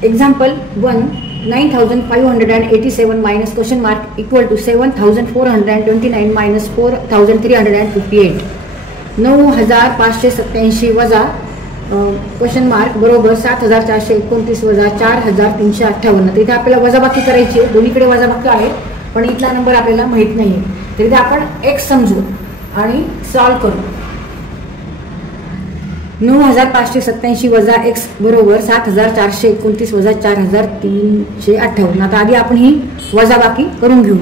Example 1, 9587 minus question mark equal to 7429 minus 4358. 9587 वजा question mark बरोबर 7429 वजा 4358. तर इथे आपल्याला वजाबाकी करायची आहे, दोन्हीकडे वजाबाकी आहे, पण इथला नंबर आपल्याला माहित नाहीये. तर इथे आपण x समजू आणि सॉल्व करू. 9587 वजा x बरोबर 7429 वजा 4358. आता आधी आपण ही वजाबाकी करून घेऊ.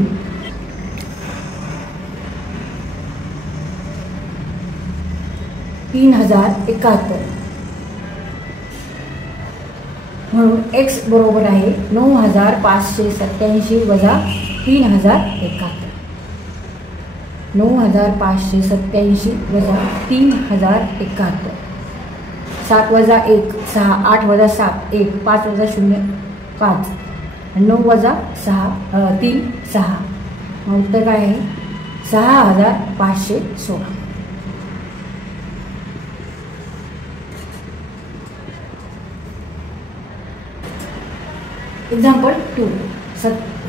म्हणून x बरोबर आहे 9587 वजा 3071. 9587 वजा 3071. 7 वजा 1 6, 8 वजा 7 1, 5 वजा 0 5, 9 वजा 3 6. मग उत्तर काय आहे 6516. Example 2,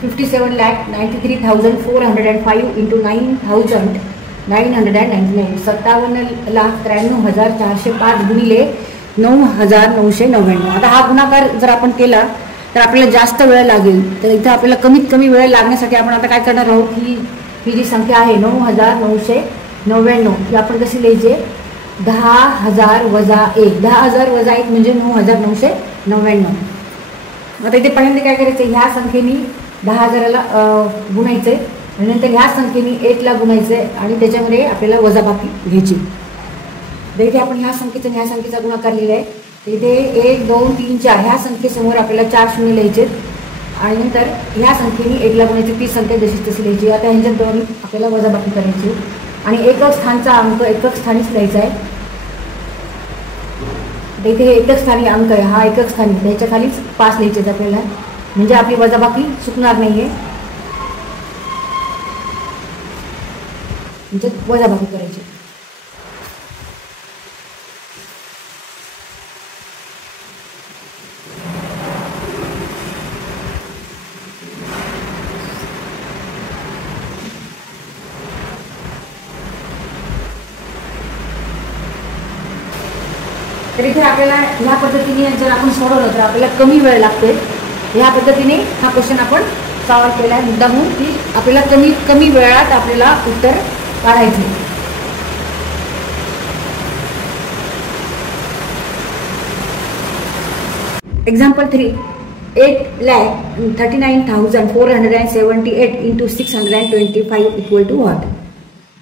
57,93,405 into 9,999. 57,93,405 गुणिले 9,999. आता हा गुणाकार जर आपण केला तर आपल्याला जास्त वेळ लागेल. तर इथे आपल्याला कमीत कमी वेळ लागण्यासाठी आपण आता काय करणार आहोत की ही जी संख्या आहे 9,999 ही आपण कशी लिहायची 10,000 वजा 1. 10,000 वजा 1 म्हणजे 9,999. आता इथे पहिल्यांदा काय करायचं, ह्या संख्येने 10,000ला गुणायचे आणि नंतर ह्या संख्येने 8ला गुणायचे आणि त्याच्यामध्ये आपल्याला वजाबाकी घ्यायची. तर इथे आपण ह्या संख्येचा ह्या संख्येचा गुणाकार लिहिला आहे. इथे 1 2 3 4 ह्या संख्येसमोर आपल्याला 4 शून्य लिहायचे आणि नंतर ह्या संख्येने 1ला गुणायची, ती संख्या जशी तशी लिहायची. आता ह्यांच्यात दोन्ही आपल्याला वजाबाकी करायची आणि एकक स्थानचा अंक एकक स्थानीच लिहायचा आहे. इथे हे एकक स्थानी अंक आहे, हा एकक स्थानी, त्याच्या खालीच 5 लिहायचे आपल्याला, म्हणजे आपली वजाबाकी चुकणार नाहीये. म्हणजे वजाबाकी करायची. तर इथे आपल्याला ह्या पद्धतीने जर आपण सोडवलं तर आपल्याला कमी वेळ लागते. ह्या पद्धतीने हा क्वेश्चन आपण सॉल्व केला आहे मुद्दा म्हणून की आपल्याला कमी वेळात आपल्याला उत्तर काढायचे. Example 3, 8,39,478 into 625 equal to what?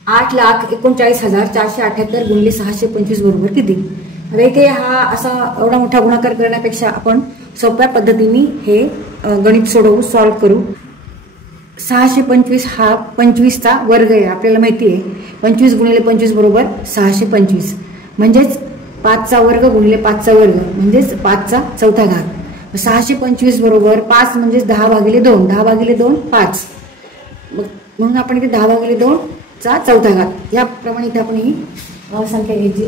8,39,478 गुणिले 625 बरोबर किती? आता इथे हा असा एवढा मोठा गुणाकार करण्यापेक्षा आपण सोप्या पद्धतीने हे गणित सोडवू, सॉल्व करू. 625 हा 25चा वर्ग आहे, आपल्याला माहिती आहे. 25 गुणिले 25 बरोबर 625, म्हणजेच 5चा वर्ग गुणिले 5चा वर्ग म्हणजेच 5चा चौथा घात. 625 बरोबर 5 म्हणजेच 10/2, 10/2 5. म्हणून आपण इथे 10/2 चा चौथा घात याप्रमाणे इथे आपण ही संख्या घ्यायची.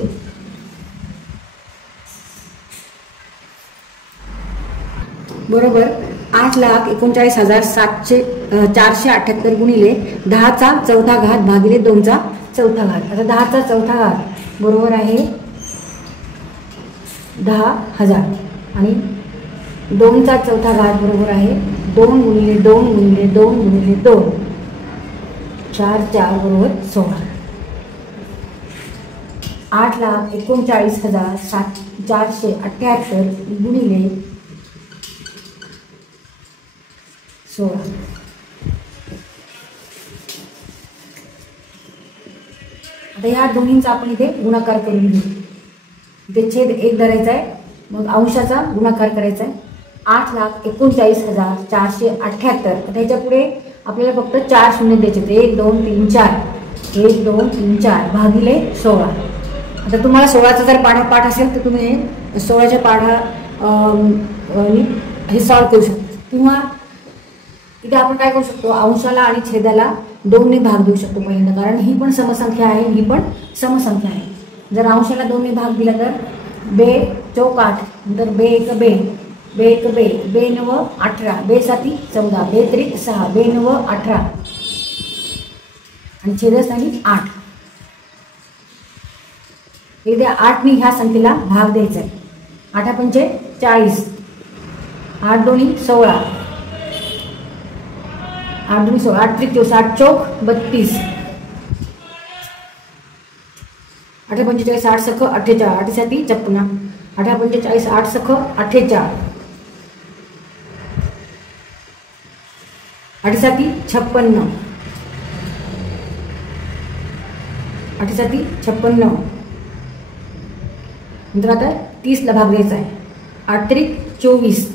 बरोबर 8,39,478 गुणिले 10चा चौथा घात भागिले 2चा चौथा घात. आता 10चा चौथा घात बरोबर आहे 10,000 आणि 2चा चौथा घात बरोबर आहे 2 गुणिले 2 गुणिले 2 गुणिले 2, 4 4 बरोबर 16. 8,39,478 गुणिले 16. आता ह्या दोन्हींचा आपण इथे गुणाकार करून घेऊ. इथे छेद 1 धरायचा आहे, मग अंशाचा गुणाकार करायचा आहे. 8,39,478. आता ह्याच्या पुढे आपल्याला फक्त 4 शून्य द्यायचे, 1 2 3 4, 1 2 3 4 भागिले 16. आता तुम्हाला 16चा जर पाठ असेल तर तुम्ही 16च्या पाढा हे सॉल्व करू शकतो. किंवा इथे आपण काय करू शकतो, अंशाला आणि छेदाला 2 ने भाग देऊ शकतो पहिल्यांदा, कारण ही पण समसंख्या आहे, ही पण समसंख्या आहे. जर अंशाला 2 ने भाग दिला तर 2 चौक 8, नंतर 2 1 2 बे एक बे, बे 9 18, बे 7 14, बे 3 6, बे 9 18 आणि छेदस्थानी 8. इथे 8 ह्या संख्येला भाग द्यायचा आहे. 8 पंचे 40, 8 दोन्ही 16, 8 दोन्ही 16, 8 त्रिक 8 चौक 32, 8 45 8 सख 48, 8 साठी 56, 8 45 8 सख 48, 8 साठी 56, 8 साठी 56. नंतर आता 30 ला भाग द्यायचा आहे. 8 त्रिक 24,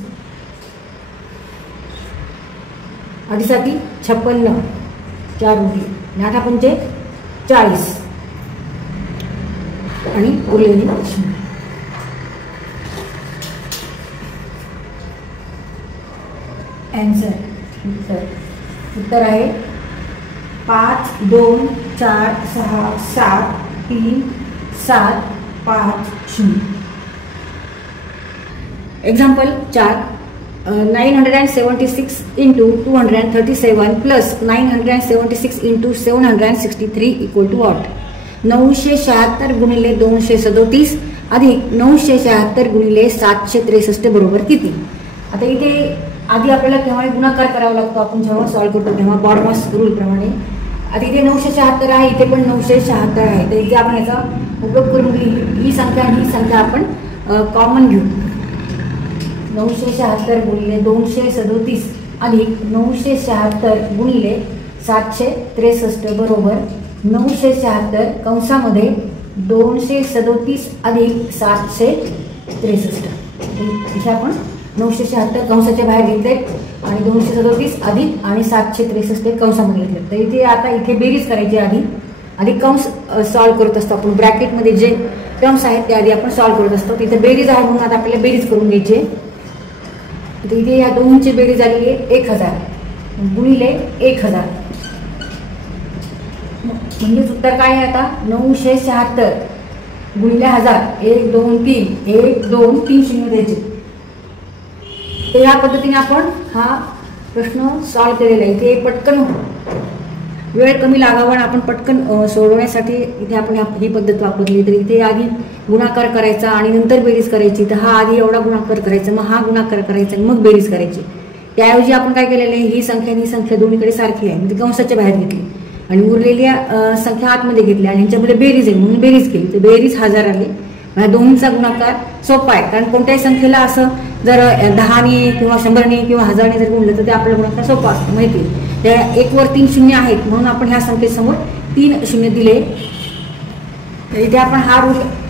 8 साठी 56, 4 उरली, 8 पंचे 40 आणि उरलेली उत्तर आहे 5 2 4 6 7 3 7 5 0. Example 4. 976 into 237 plus 976 into 763 equal to what. 976 गुणिले 237 अधिक 976 गुणिले 763 बरोबर किती. आता इथे आधी आपल्याला केव्हा गुणाकार करावा लागतो. आपण जेव्हा सॉल्व्ह करतो तेव्हा बॉडमॉस रूल प्रमाणे. आता इथे 976 आहे, इथे पण 976 आहे. तर इथे आपण याचा उपयोग करून ही संख्या आणि ही संख्या आपण कॉमन घेऊ. 976 गुणिले 237 अधिक 976 गुणिले 763 बरोबर 976 कंसामध्ये 237 अधिक 763. इथे आपण 976 कंसाच्या बाहेर घेतले आणि 237 अधिक आणि 763 कंसामध्ये घेतले. तर इथे आता इथे बेरीज करायची. आधी कंस सॉल्व्ह करत असतो आपण. ब्रॅकेटमध्ये जे टर्म्स आहेत ते आधी आपण सॉल्व्ह करत असतो. तिथे बेरीज आहे म्हणून आता आपल्याला बेरीज करून घ्यायची. तर इथे या दोनची बेरीज झालेली आहे 1000 गुणिले 1000. म्हणजेच उत्तर काय आहे आता 976 गुणिले 1000. 1 2 3 1 2 3 शून्य द्यायचे. तर या पद्धतीने आपण हा प्रश्न सॉल्व्ह केलेला आहे. इथे पटकन वेळ कमी लागावा आणि आपण पटकन सोडवण्यासाठी इथे आपण ही पद्धत वापरली. तर इथे आधी गुणाकार करायचा आणि नंतर बेरीज करायची. तर हा आधी एवढा गुणाकार करायचा, मग हा गुणाकार करायचा आणि मग बेरीज करायची. त्याऐवजी आपण काय केलेलं आहे, ही संख्या आणि ही संख्या दोन्हीकडे सारखी आहे म्हणजे कंसाच्या बाहेर घेतली आणि उरलेल्या संख्या आतमध्ये घेतल्या आणि यांच्यामध्ये बेरीज आहे म्हणून बेरीज केली. तर बेरीज 1000 आली. ह्या दोन्हीचा गुणाकार सोपा आहे कारण कोणत्याही संख्येला असं जर 10ने किंवा 100ने किंवा 1000ने जर गुणलं तर ते आपला गुणाकार सोपा असतो माहिती. त्या 1 वर 3 शून्य आहेत म्हणून आपण ह्या संख्येसमोर 3 शून्य दिले. तर इथे आपण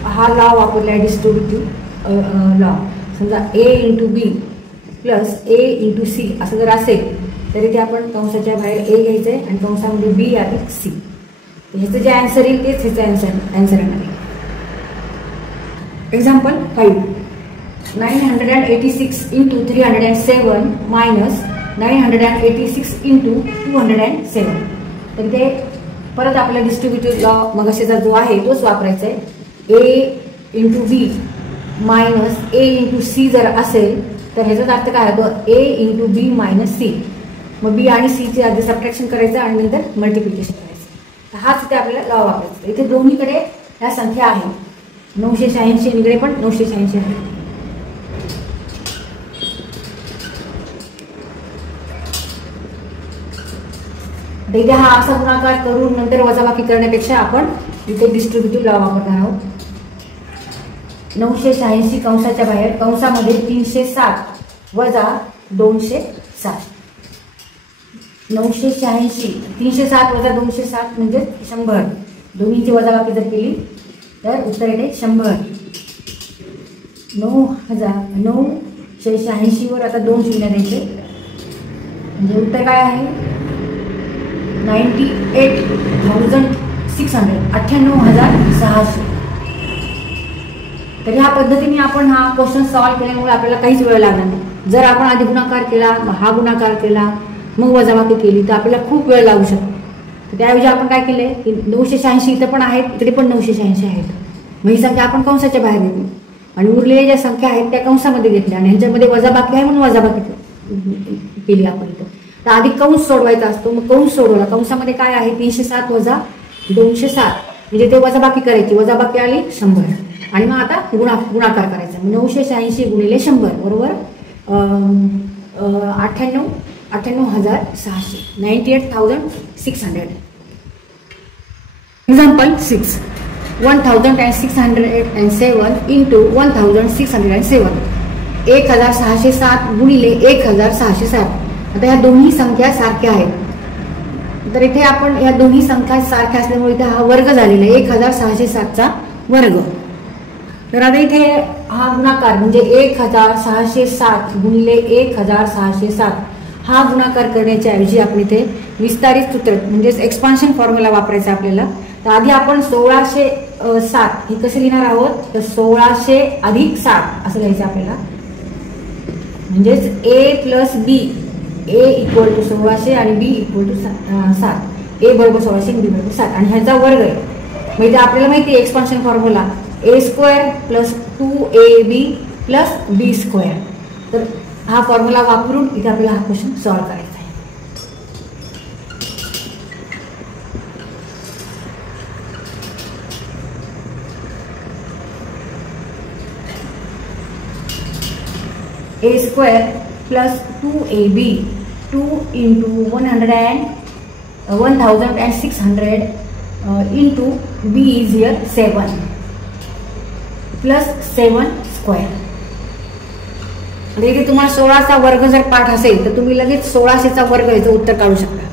हा लॉ वापरला आहे डिस्ट्रीब्युटिव्ह लॉ. समजा A into B plus A into C असं जर असेल तर इथे आपण कंसाच्या बाहेर A घ्यायचं आहे आणि कंसामध्ये B अधिक C. ह्याचं जे आन्सर येईल तेच ह्याचं आन्सर येणार आहे. एक्झाम्पल 5. 986 into 307 minus 986 into 207. तर ते परत आपला डिस्ट्रीब्युटिव्ह लॉ मगाशीचा जो आहे तोच वापरायचा आहे. A into B minus A into C जर असेल तर ह्याचा अर्थ काय होतो A into B minus C. मग बी आणि सीचे आधी सबट्रॅक्शन करायचं आणि नंतर मल्टिप्लिकेशन करायचं. हाच इथे आपल्याला लॉ वापरायचा. इथे दोन्हीकडे ह्या संख्या आहेत 986 इकडे पण 986 आहे. इथे हा असा गुणाकार करून नंतर वजाबाकी करण्यापेक्षा आपण इथे डिस्ट्रीब्युटिव्ह लॉ वापरणार आहोत. 986 कंसाच्या बाहेर कंसामध्ये 307 वजा 207. 986 307 वजा 207 म्हणजे 100. दोन्हीची वजाबाकी जर केली तर उत्तर येते 100. 986 वर आता 2 शून्य द्यायचे म्हणजे उत्तर काय आहे 98,600. तर ह्या पद्धतीने आपण हा क्वेश्चन सॉल्व्ह केल्यामुळे आपल्याला काहीच वेळ लागणार नाही. जर आपण आधी गुणाकार केला, हा गुणाकार केला, मग वजाबाकी केली तर आपल्याला खूप वेळ लागू शकतो. तर त्याऐवजी आपण काय केलंय की 986 इथं पण आहेत, इकडे पण 986 आहेत. मग ही संख्या आपण कंसाच्या बाहेर घेतली. आणि उरलेल्या ज्या संख्या आहेत त्या कंसामध्ये घेतल्या आणि ह्यांच्यामध्ये वजाबाकी आहे म्हणून वजाबाकी केली आपण इथं. तर आधी कंस सोडवायचा असतो, मग कंस सोडवला. कंसामध्ये काय आहे 307 वजा 207 म्हणजे ते वजाबाकी करायची, वजाबाकी आली 100 आणि मग आता गुणाकार करायचा. 986 गुणिले 100 बरोबर 98,600 98,600. एक्झाम्पल 6 1607 इंटू 1607 1607 गुणिले 1607. आता ह्या दोन्ही संख्या सारख्या आहेत, तर इथे आपण ह्या दोन्ही संख्या सारख्या असल्यामुळे इथे हा वर्ग झालेला आहे 1607चा वर्ग. तर आता इथे हा गुणाकार म्हणजे 1607 गुणिले 1607 हा गुणाकार करण्याच्या ऐवजी आपण इथे विस्तारित सूत्र म्हणजेच एक्सपान्शन फॉर्म्युला वापरायचा आपल्याला. तर आधी आपण 1607 हे कसे लिहिणार आहोत, तर 1600 अधिक 7 असं लिहायचं आपल्याला. म्हणजेच A plus B, A equal to 1600 आणि बी इक्वल टू 7. ए बरोबर 1600 आणि बी बरोबर 7 आणि ह्याचा वर्ग आहे. म्हणजे आपल्याला माहिती आहे एक्सपान्शन फॉर्म्युला ए square plus 2ab plus B square. तर हा फॉर्म्युला वापरून इथे आपल्याला हा क्वेश्चन सॉल्व्ह करायचा आहे. A square plus 2ab 2 into 1600 into B is here 7 plus 7 square. इथे तुम्हाला 16चा वर्ग जर पाठ असेल तर तुम्ही लगेच 1600चा वर्ग याचं उत्तर काढू शकता.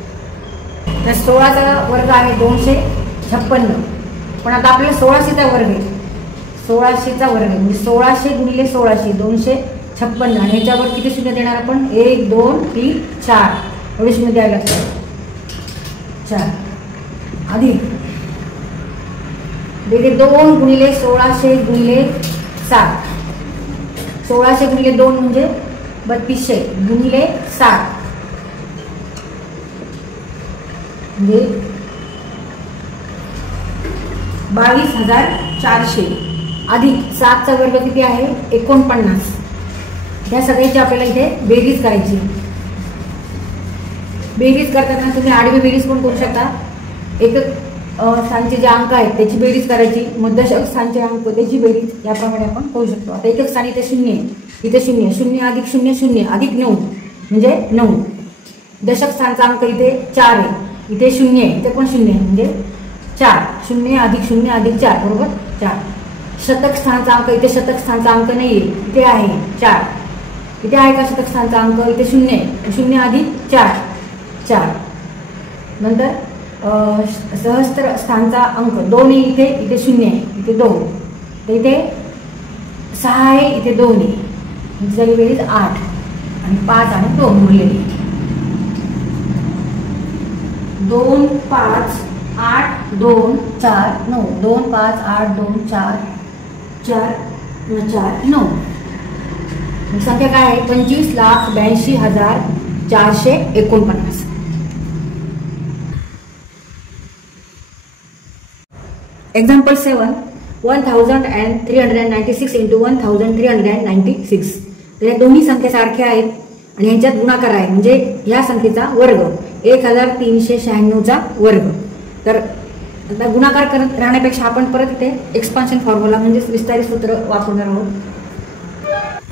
तर 16चा वर्ग आहे 256, पण आता आपल्याला 1600चा वर्ग आहे. 1600चा वर्ग आहे म्हणजे 1600 गुणिले 1600 256 आणि ह्याच्यावर किती शून्य देणार आपण 1 2 3 4 एवढे शून्य द्यायला लागतात. 4 अधिक 2 गुणिले 1600 गुणिले 7 1600 गुणिले 2 म्हणजे 3200 गुणिले 7 म्हणजे 22,400 अधिक 7चा वर्ग किती आहे 49. या सगळ्याची आपल्याला इथे बेरीज करायची. बेरीज करताना तुम्ही आडवी बेरीज पण करू शकता. एकक स्थानचे जे अंक आहेत त्याची बेरीज करायची, मग दशक स्थानचे अंक त्याची बेरीज याप्रमाणे आपण करू शकतो. आता एकक स्थान इथे 0 आहे, इथे 0 0 अधिक 0 0 अधिक 9 म्हणजे 9. दशक स्थानचा अंक इथे 4 आहे, इथे 0 आहे, इथे पण 0 आहे म्हणजे 4 0 अधिक 0 अधिक 4 बरोबर 4. शतक स्थानचा अंक इथे शतक स्थानचा अंक नाही आहे, इथे आहे 4. इथे आहे का शतक स्थानचा अंक, इथे 0 आहे, 0 अधिक 4 4. नंतर सहस्त्र स्थानचा अंक 2 आहे, इथे इथे 0 आहे, इथे 2, तर इथे 6 आहे, इथे 2 आहे, म्हणजे झाली बेरीज 8 आणि 5 आणि 2 उरलेली 2 5 8 2 4 9 2 5 8 2 4 4 4 9. संख्या काय आहे 25,82,449. Example 7 1396 into 1396. तर या दोन्ही संख्या सारख्या आहेत आणि यांच्यात गुणाकार आहे म्हणजे ह्या संख्येचा वर्ग 1396चा वर्ग. तर आता गुणाकार करत राहण्यापेक्षा आपण परत इथे एक्सपान्शन फॉर्म्युला म्हणजेच विस्तारित सूत्र वापरणार आहोत.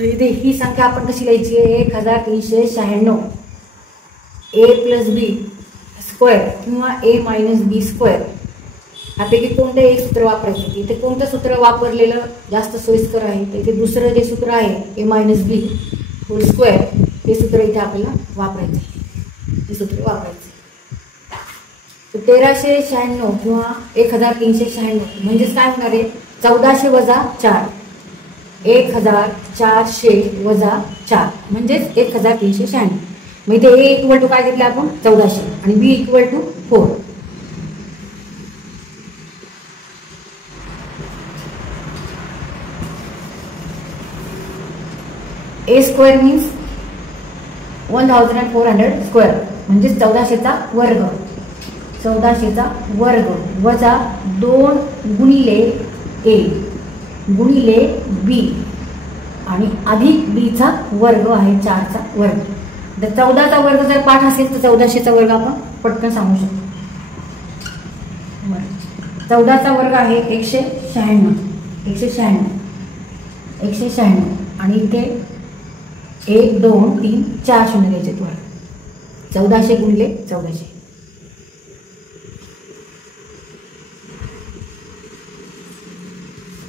इथे ही संख्या आपण कशी लिहायची आहे 1396 ए प्लस बी स्क्वेअर किंवा ए मायनस बी स्क्वेअर यापैकी कोणतं एक सूत्र वापरायचं. इथे कोणतं सूत्र वापरलेलं जास्त सोयीस्कर आहे तर इथे दुसरं जे सूत्र आहे ए मायनस बी होल स्क्वेअर ते सूत्र इथे आपल्याला वापरायचं. हे सूत्र वापरायचं. तर 1396 किंवा 1396 म्हणजेच काय होणार आहे 1400 वजा 4 1400 वजा 4 म्हणजेच 1396. मग इथे ए इक्वल टू काय घेतलं आपण 1400 आणि B equal to 4. A square means 1400 square म्हणजे 1400चा वर्ग 1400चा वर्ग वजा 2 गुणिले ए गुणिले बी आणि अधिक बीचा वर्ग आहे 4चा वर्ग. तर 14चा वर्ग जर पाठ असेल तर 1400चा वर्ग आपण पटकन सांगू शकतो. 14चा वर्ग आहे 196 आणि इथे 1 2 3 4 शून्य द्यायचे तुम्हाला. 1400 गुणिले 1400.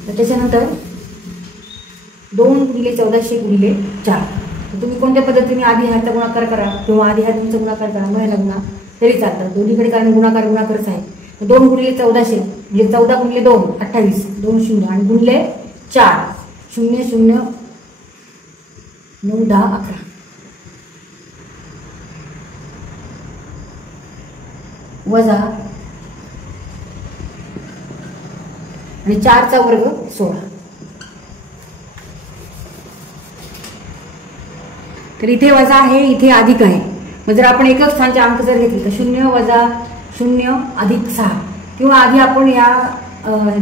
त्याच्यानंतर 2 गुणिले 1400 गुणिले 4. तर तुम्ही कोणत्या पद्धतीने आधी ह्याचा गुणाकार करा किंवा आधी ह्या तुमचा गुणाकार करा, मग ह्याला गुणा तरी चालतं. दोन्हीकडे कारण गुणाकारच आहे. 2 गुणिले 1400 म्हणजे 14 गुणिले 2 28, 2 शून्य आणि गुणिले 4 0 0 9 10 11. वजा आणि 4चा वर्ग 16. तर इथे वजा आहे, इथे अधिक आहे. मग जर आपण एकच स्थानचे अंक जर घेतले तर 0 वजा 0 अधिक 6 किंवा आधी आपण या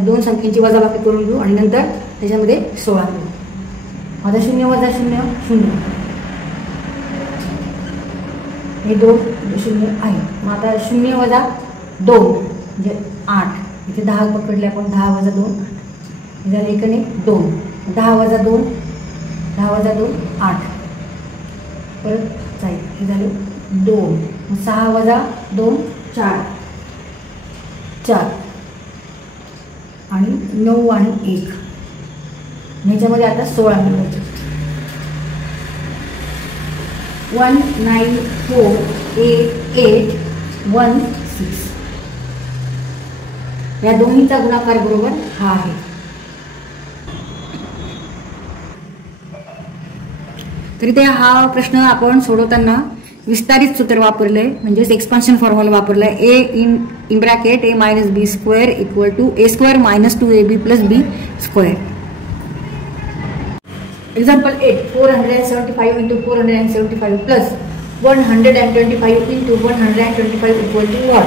2 संख्येची वजाबाकी करून घेऊ आणि नंतर त्याच्यामध्ये 16 घेऊ. आता 0 वजा 0 0 हे 2 0 आहे. मग आता 0 वजा 2 म्हणजे 8. इथे 10 पकडले आपण. 10 वजा 2 झाले 1 आणि 2. 10 वजा 2 8 परत जाईल. हे झाले 2. 6 वजा 2 4 आणि 9 आणि 1 ह्याच्यामध्ये आता 16 मिळवायचे. 1948816 या दोन्हीचा गुणाकार बरोबर हा आहे. तरी ते हा प्रश्न आपण सोडवताना विस्तारित सूत्र वापरलंय, म्हणजेच एक्सपान्शन फॉर्म्युला वापरलाय. a in bracket a minus b square equal to a square minus 2ab plus b square. Example 8. 475 into 475 plus 125 into 125 equal to what?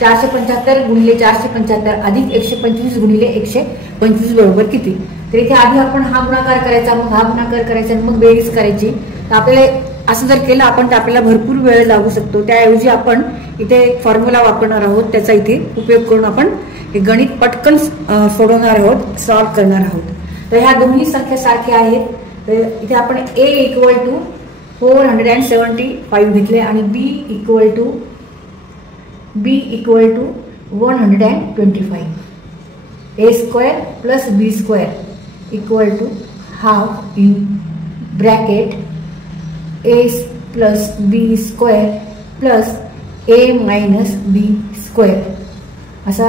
475 गुणिले 475 अधिक 125 गुणिले 125 बरोबर किती? तर इथे आधी आपण हा गुणाकार करायचा, मग हा गुणाकार करायचा, मग बेरीज करायची. तर आपल्याला असं जर केलं आपण तर आपल्याला भरपूर वेळ लागू शकतो. त्याऐवजी आपण इथे फॉर्म्युला वापरणार आहोत. त्याचा इथे उपयोग करून आपण हे गणित पटकन सोडवणार आहोत, सॉल्व्ह करणार आहोत. तर ह्या दोन्ही संख्या सारख्या आहेत. तर इथे आपण a इक्वल टू 475 घेतले आणि b equal to 125. a square plus b square equal to half in bracket a plus b square plus a minus b square असा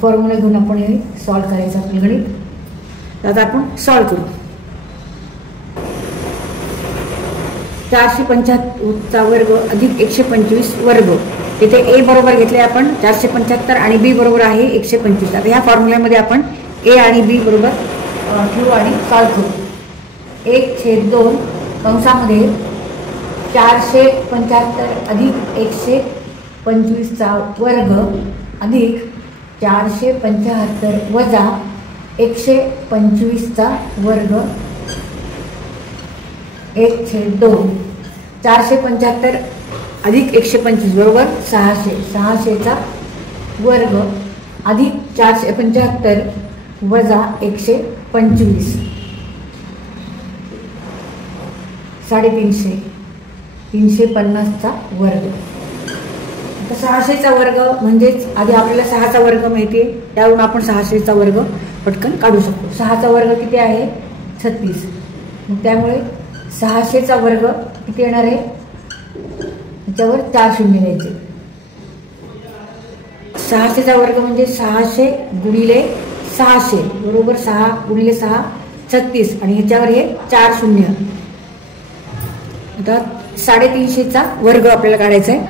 फॉर्म्युला घेऊन आपण हे सॉल्व्ह करायचं आपलं गणित. आता आपण सॉल्व्ह करू. 475चा वर्ग अधिक 125 वर्ग. इथे a बरोबर घेतले आपण 475 आणि b बरोबर आहे 125. आता ह्या फॉर्म्युल्यामध्ये आपण a आणि b बरोबर ठेवू आणि सॉल्व्ह करू. 1/2 कंसामध्ये 475 अधिक 125चा वर्ग अधिक 475 वजा 125चा वर्ग 1/2. 475 अधिक 125 बरोबर 600. 600चा वर्ग अधिक 475 वजा 125 350. 350चा वर्ग. आता 600चा वर्ग म्हणजेच आधी आपल्याला 6चा वर्ग माहिती आहे, त्यावरून आपण 600चा वर्ग पटकन काढू शकतो. 6चा वर्ग किती आहे 36. मग त्यामुळे 600चा वर्ग किती येणार आहे, त्याच्यावर 4 शून्य द्यायचे. 600चा वर्ग म्हणजे 600 गुणिले 600 बरोबर 6 गुणिले 6 36 आणि ह्याच्यावर हे 4 शून्य. आता 350चा वर्ग आपल्याला काढायचा आहे.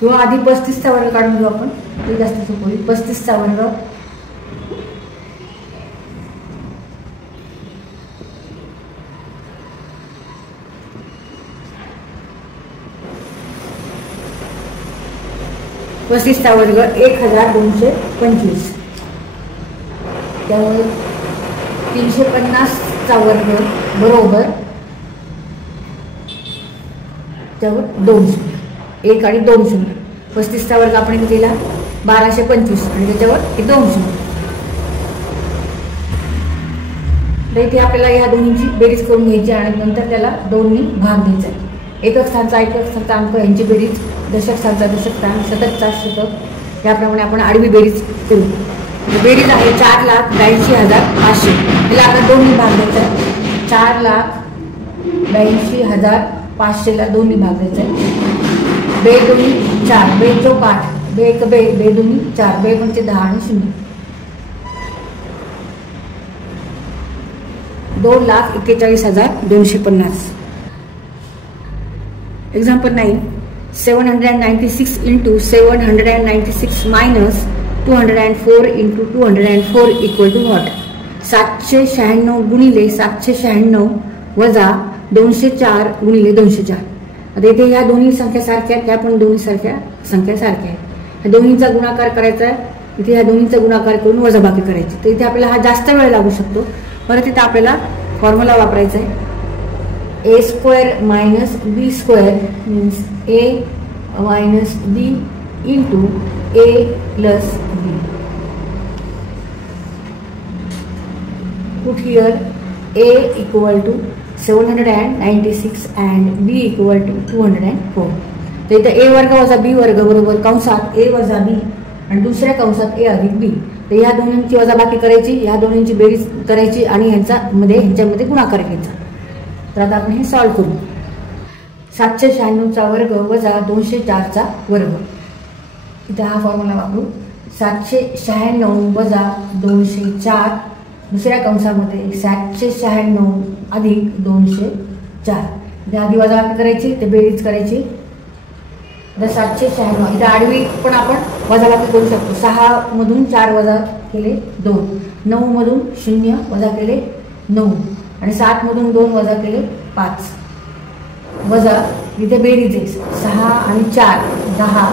किंवा आधी 35चा वर्ग काढून घेऊ आपण, ते जास्त सोपं होईल. 35चा वर्ग 35चा वर्ग 1225, त्यामुळे 350चा वर्ग बरोबर त्यावर 2 शून्य, 1 आणि 2 शून्य. 35चा वर्ग आपण इथे दिला 1225 आणि त्याच्यावर 2 शून्य. तर इथे आपल्याला या दोन्हींची बेरीज करून घ्यायची आणि नंतर त्याला 2 ने भाग द्यायचा आहे. एकक स्थानचा एकक स्थानचा अंक यांची बेरीज, दशक स्थानचा दशक स्थान, शतकचा शतक, याप्रमाणे आपण आडवी बेरीज करू. बेरीज आहे 4,82,500. त्याला आपण 2 ने भाग द्यायचा आहे. 4,82,500 ला 2 ने भाग द्यायचा आहे. बे 2 4, बे चौक 8, बे 1 बे, बे 2 4, बे 5 10 आणि 0. 2,41,250. Example 9. 796 into 796 minus 204 into 204 equal to what? 796 गुणिले 796 वजा 204 गुणिले 204. आता इथे ह्या दोन्ही संख्या सारख्या आहेत, ह्या पण दोन्ही संख्या सारख्या आहेत. ह्या दोन्हीचा गुणाकार करायचा आहे. इथे ह्या दोन्हीचा गुणाकार करून वजाबाकी करायची. तर इथे आपल्याला हा जास्त वेळ लागू शकतो. परत इथे आपल्याला फॉर्म्युला वापरायचा आहे. a square minus b square means a minus b into a plus b. Put here a equal to 796 and b equal to 204. तर इथे a वर्ग वजा b वर्ग बरोबर कंसात a वजा b आणि दुसऱ्या कंसात a अधिक b. तर ह्या दोन्हींची वजाबाकी करायची, ह्या दोन्हींची बेरीज करायची आणि ह्यांच्यामध्ये गुणाकार घ्यायचा. तर आता आपण हे सॉल्व करू. 796चा वर्ग वजा 204चा वर्ग. इथे हा फॉर्म्युला वापरू. 796 वजा 204, दुसऱ्या कंसामध्ये 796 अधिक 204. इथे आधी वजाबाकी करायची, ते बेरीज करायची. आता 796 इथे आडवी पण आपण वजाबाकी करू शकतो. 6 मधून 4 वजा केले 2, 9 मधून 0 वजा केले 9 आणि 7 मधून 2 वजा केले 5. वजा इथे बेरीज आहे 6 आणि 4 10,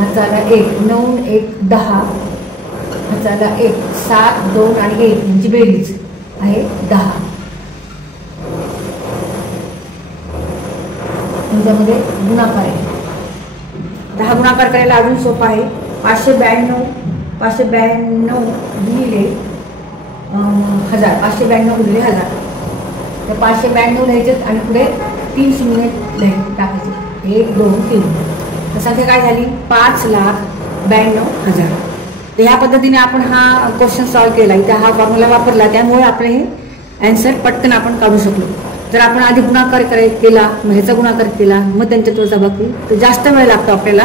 हाताला 1, 9 1 10, हाताला 1, 7 2 आणि 1 यांची बेरीज आहे 10. त्यांच्यामध्ये गुणाकार आहे. हा गुणाकार करायला अजून सोपा आहे. 592 गुणिले 1000, 592 गुणिले 1000. तर 592 लिहायचे आणि पुढे 3 शून्य टाकायचे. 1 2 3. तर संख्या काय झाली? 5,92,000. तर ह्या पद्धतीने आपण हा क्वेश्चन सॉल्व्ह केला. इथे हा फॉर्म्युला वापरला, त्यामुळे आपले हे आन्सर पटकन आपण काढू शकलो. जर आपण आधी गुणाकार केला, मग ह्याचा गुणाकार केला, मग त्यांच्यात वजाबाकी, तर जास्त वेळ लागतो आपल्याला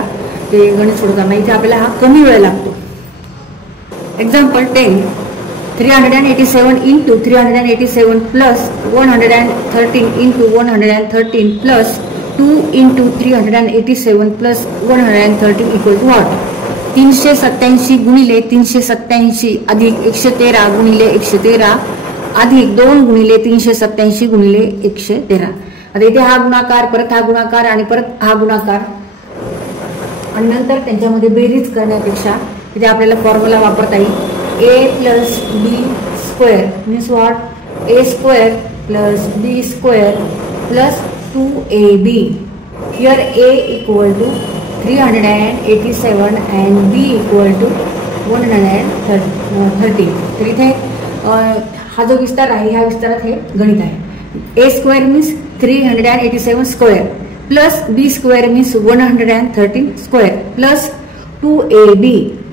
ते गणित सोडवताना. इथे आपल्याला हा कमी वेळ लागतो. Example 10. 387 into 387 plus 113 into 113 plus 2 into 387 plus 113 equal to what? 387 गुणिले 387 अधिक 113 गुणिले 113 अधिक 2 गुणिले 387 गुणिले 113. आता इथे हा गुणाकार, परत हा गुणाकार आणि परत हा गुणाकार आणि नंतर त्यांच्यामध्ये बेरीज करण्यापेक्षा इथे आपल्याला फॉर्म्युला वापरता येईल. a plus b square means what? a square plus b square plus 2ab. Here a equal to 387 and b equal to 130. तर इथे हा जो विस्तार आहे, ह्या विस्तारात हे गणित आहे. a square means 387 square plus b square means 113 square plus 2ab.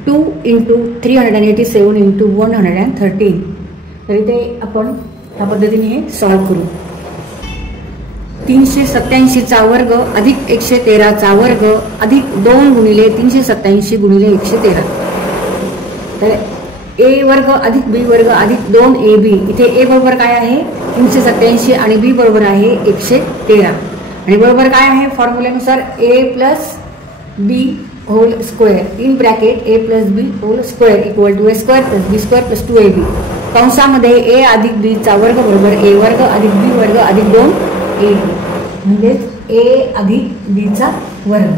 2 into 387 into 113. तर इथे आपण ह्या पद्धतीने हे सॉल्व्ह करू. 387चा वर्ग अधिक 113चा वर्ग अधिक 2 गुणिले 387 गुणिले 113. तर a वर्ग अधिक b वर्ग अधिक 2ab. इथे a बरोबर काय आहे? 387 आणि b बरोबर आहे 113 आणि बरोबर काय आहे? फॉर्म्युल्यानुसार a plus b whole square in bracket a plus b whole square equal to a square plus b square plus 2ab. कंसामध्ये a अधिक b चा वर्ग बरोबर a वर्ग अधिक b वर्ग अधिक 2ab, म्हणजेच a अधिक b चा वर्ग.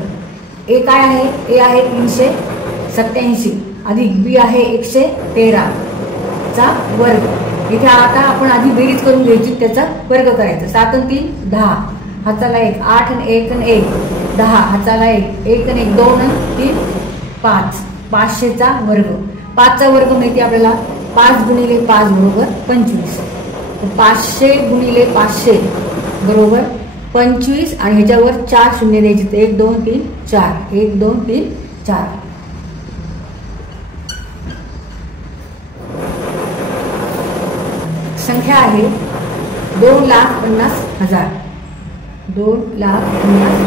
ए काय आहे, ए आहे 387 अधिक बी आहे 113 चा वर्ग. इथे आता आपण आधी बेरीज करून घ्यायची, त्याचा वर्ग करायचा. 7 आणि 3 10, हाताला 1, 8 आणि 1 आणि 1 10, हाताला 1, 1 आणि 1 2 आणि 3 5, 500 चा वर्ग. 5 चा वर्ग माहिती आपल्याला 5 गुणिले 5 बरोबर 25. 500 गुणिले 500 बरोबर 25 आणि ह्याच्यावर 4 शून्य द्यायचे. 1 2 3 4, 1 2 3 4. संख्या आहे 2,50,000. 2,50,000.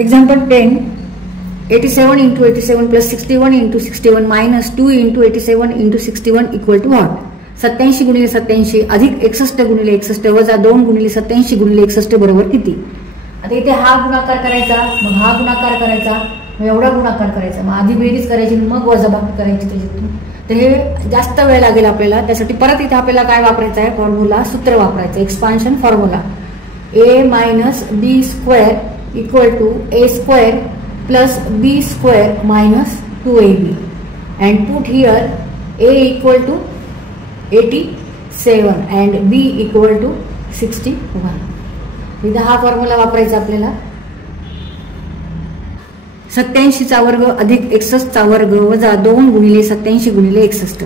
Example 10. 87 into 87 plus 61 into 61 minus 2 into 87 into 61 equal to what? 87 गुणिले 87 अधिक 61 गुणिले 61 वजा 2 गुणिले 87 गुणिले 61 बरोबर किती? आता इथे हा गुणाकार करायचा, मग हा गुणाकार करायचा, मग एवढा गुणाकार करायचा, मग आधी बेरीज करायची, मग वजाबाकी करायची त्याच्यातून. तर हे जास्त वेळ लागेल आपल्याला. त्यासाठी परत इथे आपल्याला काय वापरायचं आहे, फॉर्म्युला, सूत्र वापरायचं, expansion formula. a minus B square equal to a square plus b square minus 2ab and put here a equal to 87 and b equal to 61. इथे हा फॉर्म्युला वापरायचा आपल्याला. 87 चा वर्ग अधिक 61 चा वर्ग वजा 2 गुणिले 87 गुणिले 61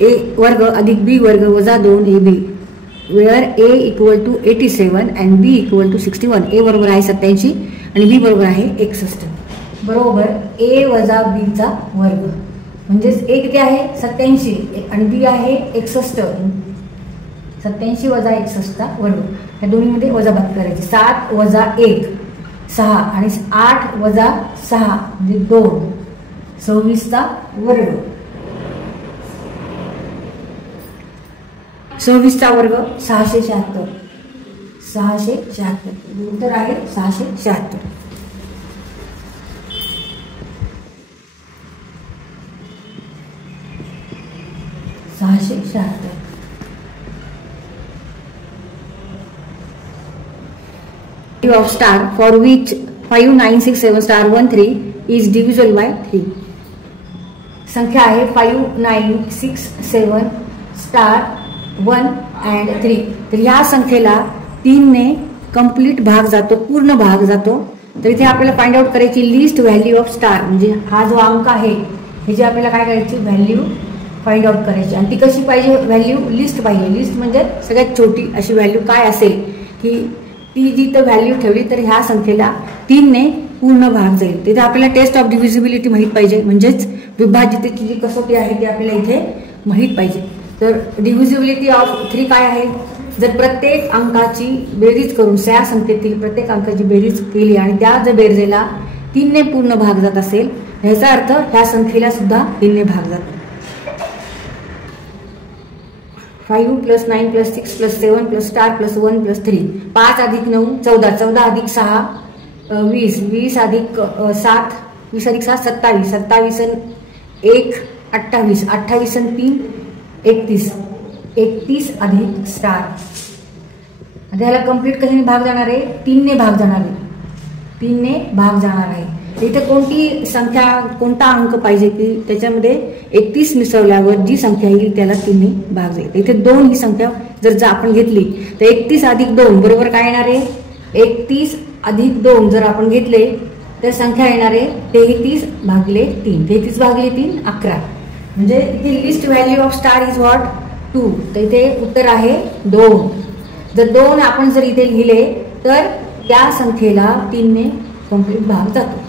a वर्ग अधिक b वर्ग वजा 2ab where a equal to 87 and b equal to 61. a बरोबर आहे 87 आणि b बरोबर आहे 61 बरोबर a वजा b चा वर्ग. म्हणजेच a किती आहे 87 आणि b आहे 61. 87 वजा 61 चा वर्ग. या दोन्हीमध्ये वजाबाकी करायची. 7 वजा 1 6 आणि 8 वजा 6 म्हणजे 2, 26 चा वर्ग. 26 चा वर्ग 676. 676 उत्तर आहे 676. of star for which 5967 star 13 is divisible by 3. संख्या आहे 5967 स्टार 1 and 3. तर ह्या संख्येला 3 ने कंप्लीट भाग जातो, पूर्ण भाग जातो. तर इथे आपल्याला फाइंड आउट करायची लिस्ट व्हॅल्यू ऑफ स्टार. म्हणजे हा जो अंक आहे ह्याची आपल्याला काय करायची, व्हॅल्यू फाइंड आउट करायची. आणि ती कशी पाहिजे, व्हॅल्यू लिस्ट पाहिजे. लिस्ट म्हणजे सगळ्यात छोटी अशी व्हॅल्यू काय असेल की ती जी तर व्हॅल्यू ठेवली तर ह्या संख्येला 3 ने पूर्ण भाग जाईल. तिथे आपल्याला टेस्ट ऑफ डिव्हिजिबिलिटी माहीत पाहिजे. म्हणजेच विभाज्यतेची जी कसोटी आहे ती आपल्याला इथे माहीत पाहिजे. तर डिव्हिजिबिलिटी ऑफ 3 काय आहे, जर प्रत्येक अंकाची बेरीज करून त्या संख्येतील प्रत्येक अंकाची बेरीज केली आणि त्या जर बेरजेला 3 ने पूर्ण भाग जात असेल ह्याचा अर्थ ह्या संख्येला सुद्धा 3 ने भाग जातो. 5 + 9 + 6 + 7 + स्टार + 1 + 3. 5 अधिक 9 14, 14 अधिक 6 20, 20 अधिक 7, 20 अधिक 7 27, 27 आणि 1 28, 28 आणि 3 31, 31 अधिक स्टार. आता ह्याला कंप्लीट कशाने भाग जाणार आहे, 3 ने भाग जाणार आहे. 3 ने भाग जाणार आहे. इथे कोणती संख्या, कोणता अंक पाहिजे की त्याच्यामध्ये 31 मिसळल्यावर जी संख्या येईल त्याला 3 ने भाग जाईल. इथे 2 ही संख्या जर आपण घेतली तर 31 अधिक 2 बरोबर काय येणार आहे, 31 अधिक 2 जर आपण घेतले तर संख्या येणार आहे 33 भागिले 3. 33 भागिले 3 11. म्हणजे इथे list value of star is what 2. तर इथे उत्तर आहे 2. जर 2 आपण जर इथे लिहिले तर त्या संख्येला 3 ने कंप्लीट भाग जातो.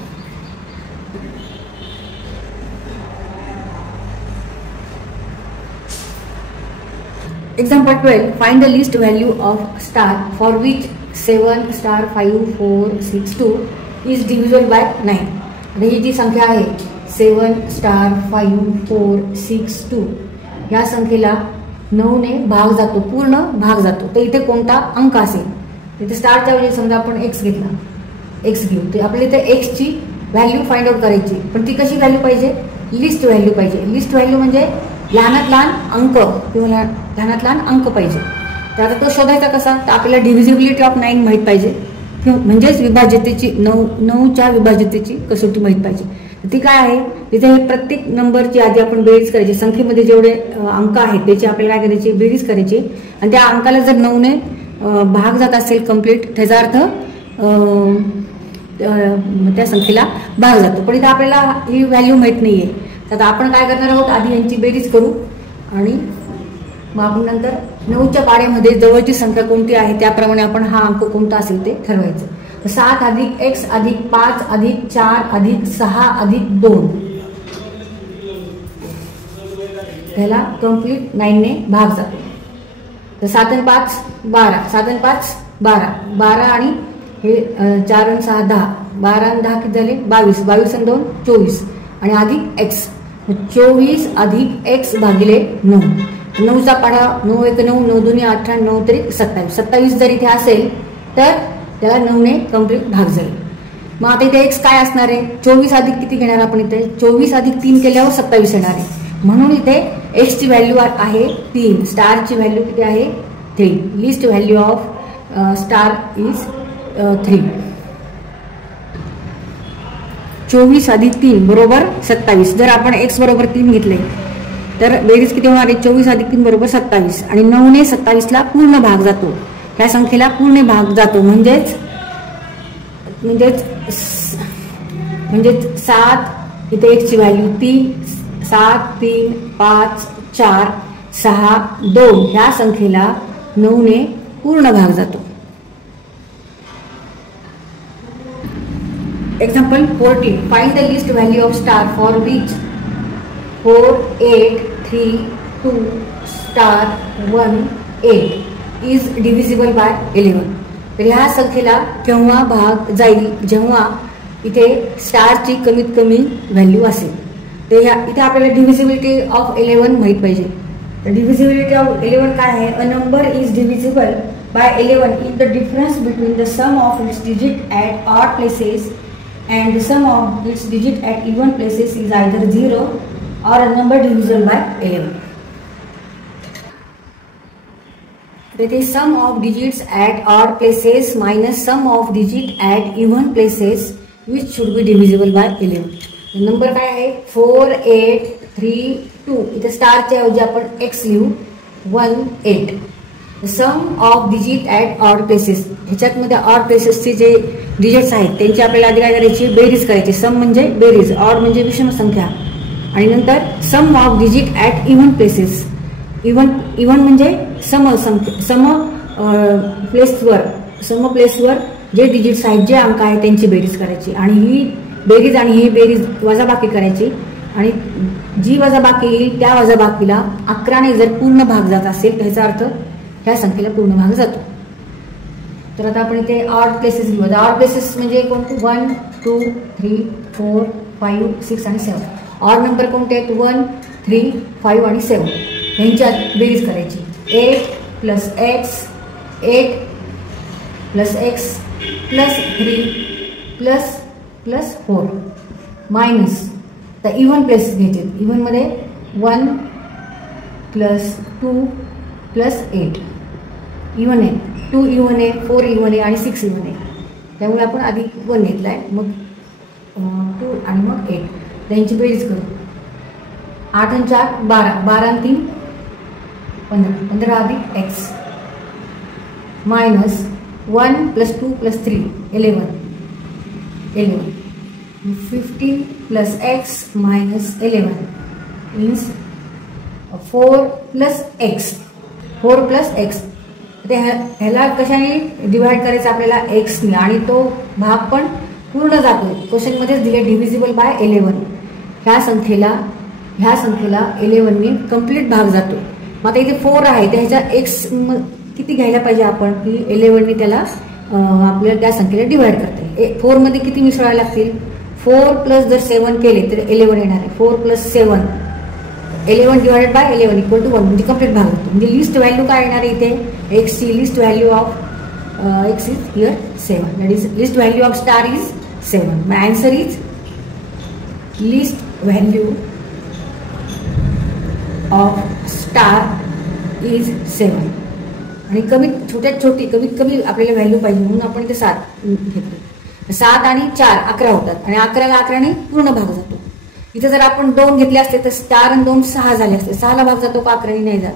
Example 12. Find the least value of star for which 7 star 5 4 6 2 is divisible by 9. आणि ही जी संख्या आहे 7 स्टार 5 4 6 2 या संख्येला 9 ने भाग जातो, पूर्ण भाग जातो. तर इथे कोणता अंक असेल, तिथे स्टारच्या ऐवजी समजा आपण x घेतला, x घेऊ. तर आपल्याला इथे x ची व्हॅल्यू फाइंड आउट करायची. पण ती कशी व्हॅल्यू पाहिजे, लिस्ट व्हॅल्यू पाहिजे. लिस्ट व्हॅल्यू म्हणजे लहानात लहान अंक किंवा लहानात लहान अंक पाहिजे. तर आता तो शोधायचा कसा, तर आपल्याला डिव्हिजिबिलिटी ऑफ 9 माहीत पाहिजे. किंवा म्हणजेच विभाज्यतेची 9च्या विभाज्यतेची कसोटी माहीत पाहिजे. ती काय आहे, तिथे प्रत्येक नंबरची आधी आपण बेरीज करायची. संख्येमध्ये जेवढे अंक आहेत त्याची आपल्याला काय करायची, बेरीज करायची. आणि त्या अंकाला जर 9ने भाग जात असेल कंप्लीट, त्याचा अर्थ त्या संख्येला भाग जातो. पण इथे आपल्याला ही व्हॅल्यू माहीत नाहीये. तर आता आपण काय करणार आहोत, आधी यांची बेरीज करू आणि मग आपण नंतर 9च्या पाढ्यामध्ये जवळची संख्या कोणती आहे त्याप्रमाणे आपण हा अंक कोणता असेल ते ठरवायचं. 7 + x + 5 + 4 + 6 + 2 त्याला कंप्लीट 9ने भाग जातो. तर 7 आणि 5 12, 7 आणि 5 12, 12 आणि हे 4 आणि 6 10, 12 आणि 10 किती झाले 22, 22 आणि 2 24 आणि अधिक x, 24 + x भागिले 9. 9चा पाढा 9 × 1 = 9, 9 × 2 = 18, 9 × 3 = 27. 27 जर इथे असेल तर त्याला 9ने कंप्लीट भाग जाईल. मग आता इथे x काय असणार आहे, 24 अधिक किती घेणार आपण इथे, 24 + 3 केल्यावर 27 येणार आहे. म्हणून इथे x ची व्हॅल्यू आहे 3, स्टारची व्हॅल्यू किती आहे 3. List value of star is 3. 24 + 3 बरोबर 27. जर आपण x बरोबर 3 घेतले तर बेरीज किती होणार आहे, 24 + 3 बरोबर 27 आणि 9ने 27ला पूर्ण भाग जातो. ह्या संख्येला पूर्ण भाग जातो म्हणजेच 7. इथे x ची व्हॅल्यू 3, 7 3 5 4 6 2 ह्या संख्येला 9ने पूर्ण भाग जातो. Example 14. Find the list value of star for which 4 8 3 2 star 1 8 is divisible by 11. तर ह्या संख्येला केव्हा भाग जाईल, जेव्हा इथे स्टारची कमीत कमी व्हॅल्यू असेल. तर इथे आपल्याला डिव्हिजिबिलिटी ऑफ 11 माहीत पाहिजे. तर डिव्हिजिबिलिटी ऑफ 11 काय आहे, a number is divisible by 11 if the difference between the sum of its digit at odd places and the sum of its digit at even places is either 0 or a number divisible by 11. That is sum of digits at odd places minus sum of digit at even places which should be divisible by 11. Number काय आहे 4 8 3 2. इथे स्टारच्या ऐवजी आपण x लिहू 1 8. Sum of digit at odd places, ह्याच्यातमध्ये odd प्लेसेसचे जे digits आहेत त्यांची आपल्याला आधी काय करायची, बेरीज करायची. सम म्हणजे बेरीज, ऑड म्हणजे विषम संख्या आणि नंतर sum of digit at even places. Even म्हणजे सम प्लेसवर जे डिजिट्स आहेत, जे अंक आहेत त्यांची बेरीज करायची आणि ही बेरीज आणि ही बेरीज वजाबाकी करायची आणि जी वजाबाकी येईल त्या वजाबाकीला 11ने जर पूर्ण भाग जात असेल त्याचा अर्थ ह्या संख्येला पूर्ण भाग जातो. तर आता आपण इथे ऑड प्लेसेस घेऊ. ऑड प्लेसेस म्हणजे कोणते 1 2 3 4 5 6 आणि 7. ऑड नंबर कोणते आहेत 1 3 5 आणि 7. ह्यांची बेरीज करायची. 8 + x 8 + x + 3 + 4 मायनस तर इव्हन प्लेसेस घ्यायचे. इव्हनमध्ये 1 + 2 + 8 इव्हन आहे, 2 इव्हन आहे, 4 इव्हन आहे आणि 6 इव्हन आहे. त्यामुळे आपण आधी 1 घेतलाय, मग 2 आणि मग 8. त्यांची बेरीज करू. 8 आणि 4 12, 12 आणि 3 15, 15 अधिक x minus 1 + 2 + 3 11 15 + x minus 11 means 4 + x. 4 + x. ह्याला कशाने डिवाइड करायचं आपल्याला x ने आणि तो भाग पण पूर्ण जातो. क्वेश्चनमध्येच दिले डिव्हिजिबल बाय 11. ह्या संख्येला 11 ने कंप्लीट भाग जातो. मग आता इथे 4 आहे तर ह्याच्या x किती घ्यायला पाहिजे आपण की 11 ने त्याला आपल्याला त्या संख्येला डिवाइड करता येईल. 4 मध्ये किती मिसळायला लागतील, 4 + जर 7 केले तर 11 येणार आहे. 4 + 7 11 डिवाइडेड बाय 11 = 1 म्हणजे कंप्लीट भाग होतो. म्हणजे लिस्ट व्हॅल्यू काय येणार आहे इथे, x ची list value of x is here 7. That is list value of star is 7. My answer is list value of star is 7. आणि छोट्यात छोटी कमीत कमी आपल्याला व्हॅल्यू पाहिजे म्हणून आपण इथे 7 घेतली. 7 आणि 4 11 होतात आणि 11ला 11ने पूर्ण भाग जातो. इथे जर आपण 2 घेतले असते तर 4 आणि 2 6 झाले असते. 6ला भाग जातो का 11ने नाही जात.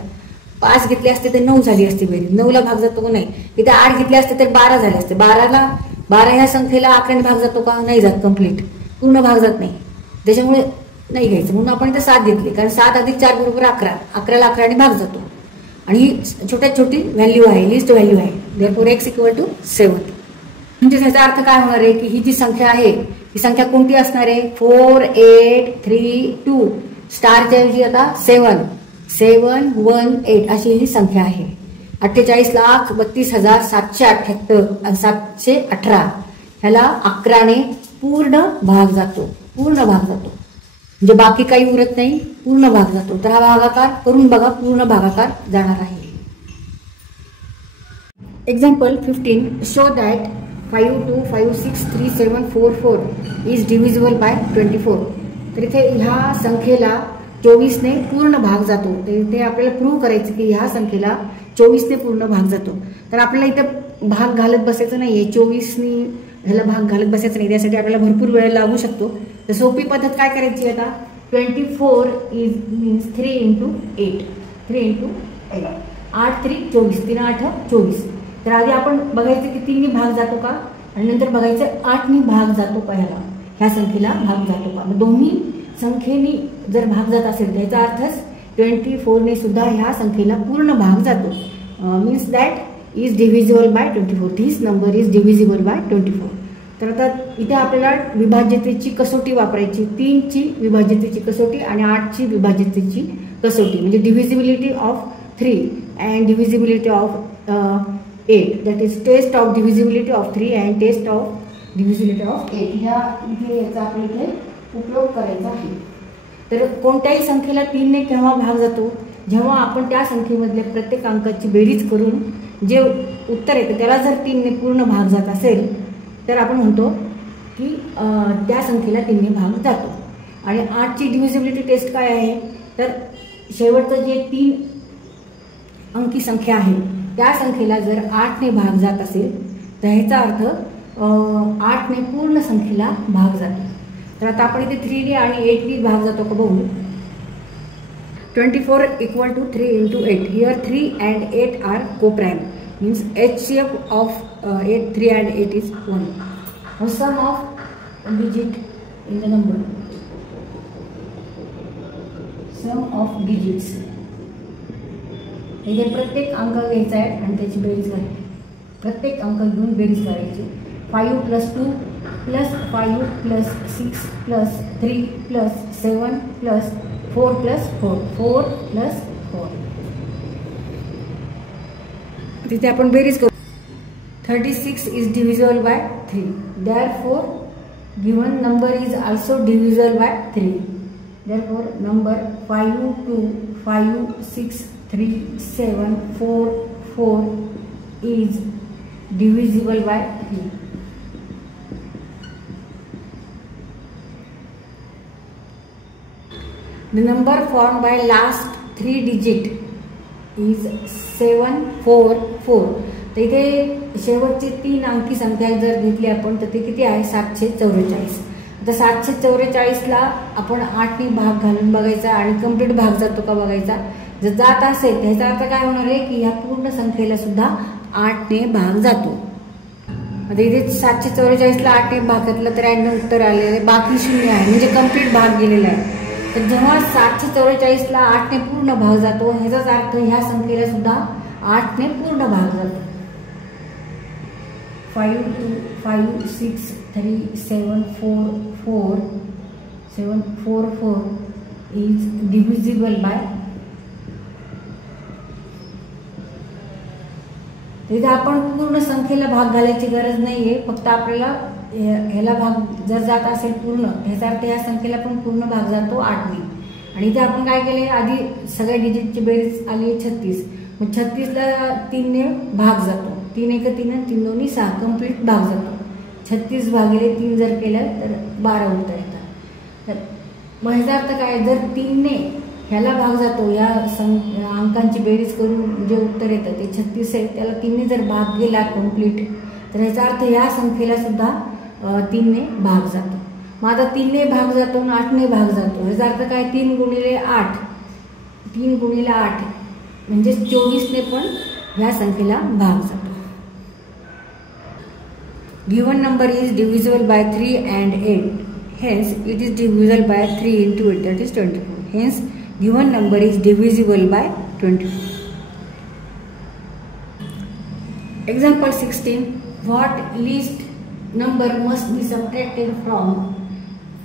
5 घेतले असते तर 9 झाली असती बेरीज. 9ला भाग जातो का नाही. इथे 8 घेतले असते तर 12 झाले असते. 12 ह्या संख्येला 11ने भाग जातो का नाही जात. कम्प्लीट पूर्ण भाग जात नाही. त्याच्यामुळे नाही घ्यायचं म्हणून आपण इथे 7 घेतली. कारण 7 अधिक 4 बरोबर 11. 11ला 11ने भाग जातो आणि ही छोट्यात छोटी व्हॅल्यू आहे, लिस्ट व्हॅल्यू आहे. Therefore x = 7. म्हणजे ह्याचा अर्थ काय होणार आहे की ही जी संख्या आहे ही संख्या कोणती असणार आहे. 4 8 3 2 स्टारच्या ऐवजी आता 7 7 1 8 अशी ही संख्या आहे. 48,32,778 आणि 718 ह्याला 11ने पूर्ण भाग जातो. पूर्ण भाग जातो म्हणजे बाकी काही उरत नाही, पूर्ण भाग जातो. तर हा भागाकार करून बघा, पूर्ण भागाकार जाणार आहे. Example 15 show that 52563744 is divisible bye 24. तर इथे ह्या संख्येला 24ने पूर्ण भाग जातो. तर इथे आपल्याला प्रूव्ह करायचं की ह्या संख्येला 24ने पूर्ण भाग जातो. तर आपल्याला इथे भाग घालत बसायचं नाहीये. 24ने ह्याला भाग घालत बसायचं नाही. त्यासाठी आपल्याला भरपूर वेळ लागू शकतो. तर सोपी पद्धत काय करायची आता. 24 इज मीन्स 3 × 8 3 × 8 8 3 24 3 8 24. तर आधी आपण बघायचं की 3ने भाग जातो का आणि नंतर बघायचं 8ने भाग जातो का. ह्या संख्येला भाग जातो का. दोन्ही संख्येने जर भाग जात असेल त्याचा अर्थच 24ने सुद्धा ह्या संख्येला पूर्ण भाग जातो. Means that is divisible bye 24. This number is divisible bye 24. तर आता इथे आपल्याला विभाज्यतेची कसोटी वापरायची. 3ची विभाज्यतेची कसोटी आणि 8ची विभाज्यतेची कसोटी म्हणजे divisibility of 3 and divisibility of 8. That is test of divisibility of 3 and test of divisibility of 8. ह्या इथे याचा आपल्या इथे उपयोग करायचा आहे. तर कोणत्याही संख्येला 3ने केव्हा भाग जातो. जेव्हा आपण त्या संख्येमधल्या प्रत्येक अंकाची बेरीज करून जे उत्तर येतं त्याला जर 3ने पूर्ण भाग जात असेल तर आपण म्हणतो की त्या संख्येला 3ने भाग जातो. आणि 8ची डिव्हिजिबिलिटी टेस्ट काय आहे तर शेवटचं जे 3 अंकी संख्या आहे त्या संख्येला जर 8ने भाग जात असेल तर ह्याचा अर्थ 8ने पूर्ण संख्येला भाग जातो. तर आता आपण इथे 3ने आणि 8ने भाग जातो का बघू. 24 = 3 × 8. Here 3 and 8 are co-prime. Means HCF of 8, 3 and 8 is 1. Now sum of digit in the number. Sum of digits. इथे प्रत्येक अंक घ्यायचा आहे आणि त्याची बेरीज करायची. प्रत्येक अंक घेऊन बेरीज करायची. 5 + 2 + 5 + 6 + 3 + 7 + 4 + 4 4 + 4. तिथे आपण बेरीज करू. 36 is divisible by 3. Therefore, given number is also divisible by 3. Therefore, number 5 2 5 6 3 7 4 4 is divisible by 3. The number formed by last 3 digit is 744. तर इथे शेवटची 3 अंकी संख्या जर घेतली आपण तर ते किती आहे 744. आता 744ला आपण 8ने भाग घालून बघायचा आणि कम्प्लीट भाग जातो का बघायचा. जर जात असेल त्याचा अर्थ काय होणार आहे की ह्या पूर्ण संख्येला सुद्धा 8ने भाग जातो. आता इथे 744ला 8ने भाग घातला तर उत्तर आलेलं आहे. बाकी 0 आहे म्हणजे कम्प्लीट भाग गेलेला आहे. तर जेव्हा 744ला 8ने पूर्ण भाग जातो ह्याचाच अर्थ ह्या संख्येला सुद्धा 8ने पूर्ण भाग जातो. 5 2 5 6 3 7 4 4 7 4 4 is divisible by. इथे आपण पूर्ण संख्येला भाग घालायची गरज नाहीये. फक्त आपल्याला ह्याला भाग जर जात असेल पूर्ण ह्याचा अर्थ ह्या संख्येला पण पूर्ण भाग जातो 8ने. आणि इथे आपण काय केले आधी सगळ्या डिजिटची बेरीज आली 36. मग 36ला 3ने भाग जातो. 3 1 3 आणि 3 2 6 कम्प्लीट भाग जातो. 36 भागिले 3 जर केलं तर 12 उत्तर येतात. तर मग ह्याचा अर्थ काय जर 3ने ह्याला भाग जातो या अंकाला अंकांची बेरीज करून जे उत्तर येतं ते 36 आहे. त्याला 3ने जर भाग गेला कंप्लीट तर याचा अर्थ या संख्येला सुद्धा 3ने भाग जातो. मग आता 3ने भाग जातो आणि 8ने भाग जातो. याचा अर्थ काय? 3 गुणिले 8 म्हणजे 24ने पण ह्या संख्येला भाग जातो. Given number is divisible bye 3 and 8. Hence it is divisible by 3 into 8, that is 24. Hence given number is divisible by 24. Example 16. What least number must be subtracted from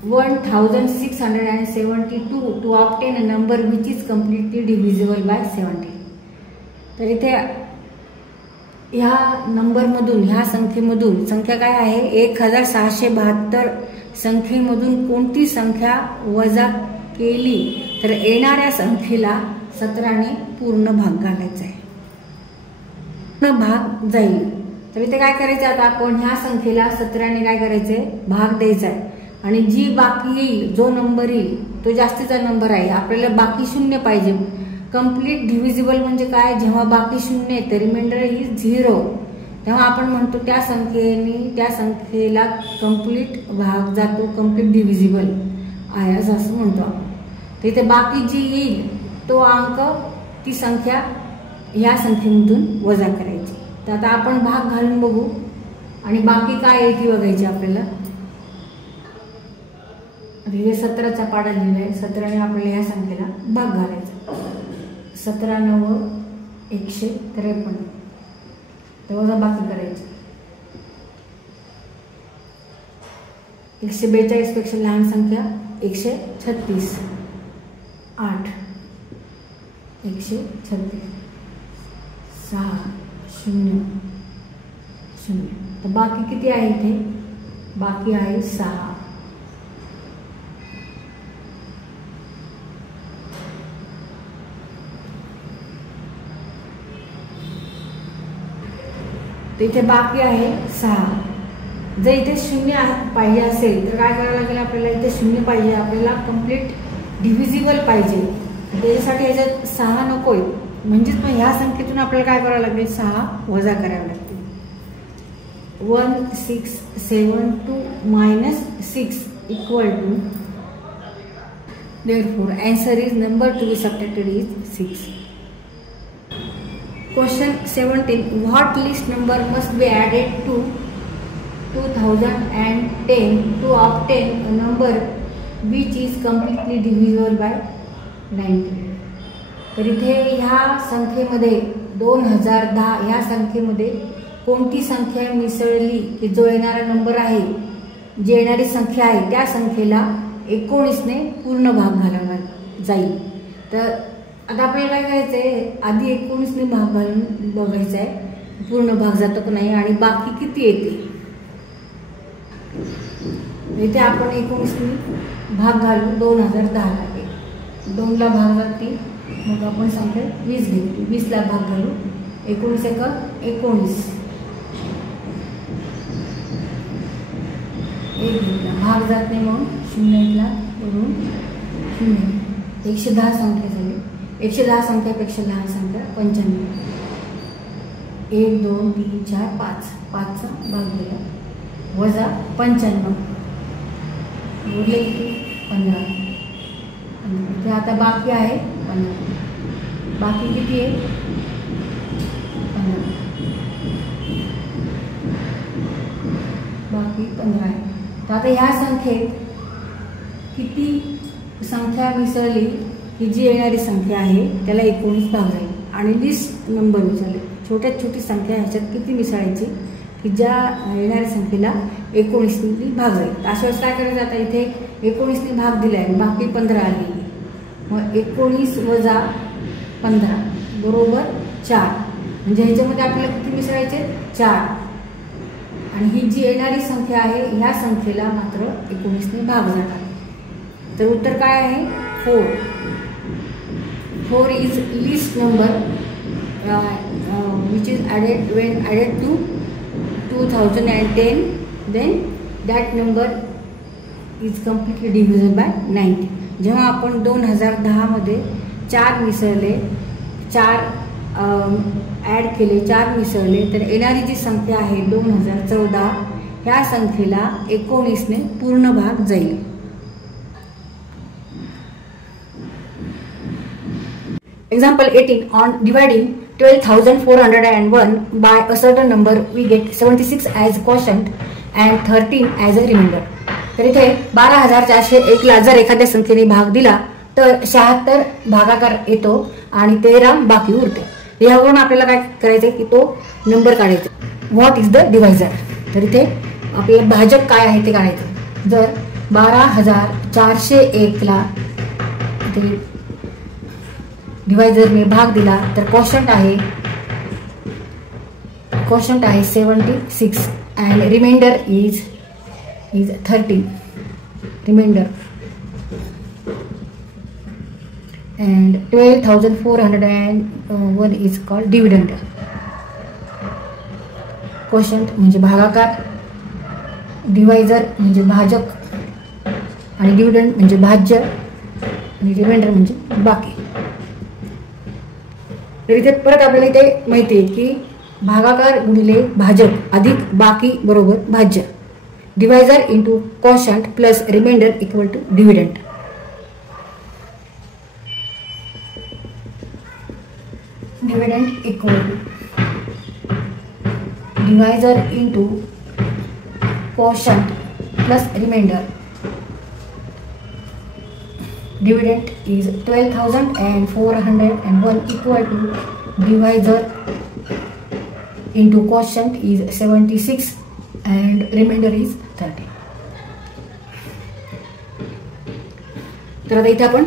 1672 to obtain a number which is completely divisible by 17. तर इथे ह्या नंबरमधून, ह्या संख्येमधून, संख्या काय आहे 1672 संख्येमधून कोणती संख्या वजा केली तर येणाऱ्या संख्येला 17ने पूर्ण भाग घालायचा आहे, पूर्ण भाग जाईल. तर इथे काय करायचं? आता आपण ह्या संख्येला 17ने काय करायचंय? भाग द्यायचा आहे. आणि जी बाकी येईल, जो नंबर येईल तो जास्तीचा नंबर आहे. आपल्याला बाकी 0 पाहिजे. कंप्लीट डिव्हिजिबल म्हणजे काय? जेव्हा बाकी 0 आहे तर रिमाइंडर ही 0, तेव्हा आपण म्हणतो त्या संख्येला कंप्लीट भाग जातो, कंप्लीट डिव्हिजिबल आहे असं म्हणतो आपण. तर इथे बाकी जी येईल तो अंक, ती संख्या ह्या संख्येमधून वजा करायची. तर आता आपण भाग घालून बघू आणि बाकी काय आहे ती बघायची आपल्याला. हे 17चा पाडा लिहिला आहे. 17ने आपल्याला ह्या संख्येला भाग घालायचा. 17 9 153 तर वजा बाकी करायची. 142 पेक्षा लहान संख्या 136, 8 136, 6 0 0. तर बाकी किती आहे इथे? बाकी आहे 6. तर इथे बाकी आहे 6. जर इथे 0 पाहिजे असेल तर काय करावं लागेल आपल्याला? इथे 0 पाहिजे, आपल्याला कंप्लीट डिव्हिजिबल पाहिजे. त्याच्यासाठी याच्यात 6 नकोय, म्हणजेच मग ह्या संख्येतून आपल्याला काय करावं लागेल? 6 वजा करावे लागतील. 1672 - 6 equal to, therefore answer is number to be subtracted is 6. Question 17. What least number must be added to 2010 to obtain a number which is completely divisible by 90? तर इथे ह्या संख्येमध्ये 2010 ह्या संख्येमध्ये कोणती संख्या मिसळली की जो येणारा नंबर आहे, जी येणारी संख्या आहे त्या संख्येला 19ने पूर्ण भाग घालावा जाईल. तर आता आपल्याला काय करायचंय? आधी 19ने भाग घालून बघायचा आहे पूर्ण भाग जातो की नाही आणि बाकी किती येते. इथे आपण 19ने भाग घालू. 2010 लागेल. 2ला भाग जाते, मग आपण संख्या 20 घेतो. 20ला भाग घालू. 19 1 19, 1 घेतला भाग जात नाही, मग 0 1ला वरून 0. 110 संख्या झाली. 110 संख्यापेक्षा लहान संख्या 95. 1 2 3 4 5, 5चा भाग दिला वजा 95 उरले किती? 15. इथे आता बाकी आहे 15. बाकी किती आहे? 15. बाकी 15 आहे. तर आता ह्या संख्येत किती संख्या मिसळली की जी येणारी संख्या आहे त्याला 19 भाग जाईल. आणि लिस्ट नंबर विचारले, छोट्यात छोटी संख्या ह्याच्यात किती मिसळायची की ज्या येणाऱ्या संख्येला 19ने भाग जाईल. अशा वेळेस काय करायचं? आता इथे 19ने भाग दिलाय, बाकी 15 आली. मग 19 वजा 15 बरोबर 4. म्हणजे ह्याच्यामध्ये आपल्याला किती मिसळायचे? 4. आणि ही जी येणारी संख्या आहे ह्या संख्येला मात्र 19ने भाग जाणार. तर उत्तर काय आहे? 4. 4 is least number which is added when added to 2010, then that number is completely divisible by 90. जेव्हा आपण 2010 मध्ये 4 मिसळले 4 ॲड केले, 4 मिसळले तर येणारी जी संख्या आहे 2014, ह्या संख्येला 19ने पूर्ण भाग जाईल. Example 18. On dividing 12,401 by a certain number, we get 76 as quotient and 13 as a remainder. तर इथे 12,401 ला जर एखाद्या संख्येने भाग दिला तर 76 भागाकार येतो आणि 13 बाकी उरते. यावरून आपल्याला काय करायचंय की तो नंबर काढायचा. What is the divisor. तर इथे आपल्याला भाजक काय आहे ते काढायचं. जर 12,401 ला डिवायझरने भाग दिला तर क्वोशंट आहे 76 and remainder is 13. Remainder and 12,401 is called dividend. Quotient म्हणजे भागाकार, डिवायझर म्हणजे भाजक आणि डिव्हिडंड म्हणजे भाज्य आणि रिमाइंडर म्हणजे बाकी. तर इथे परत आपल्याला इथे माहिती आहे की भागाकार गुणिले भाजक अधिक बाकी बरोबर भाज्य. Divisor into quotient plus remainder equal to dividend. Dividend equal to divisor into quotient plus remainder. Dividend is 12,401 equal to divisor into quotient is 76 and remainder is 30. तर आता इथे आपण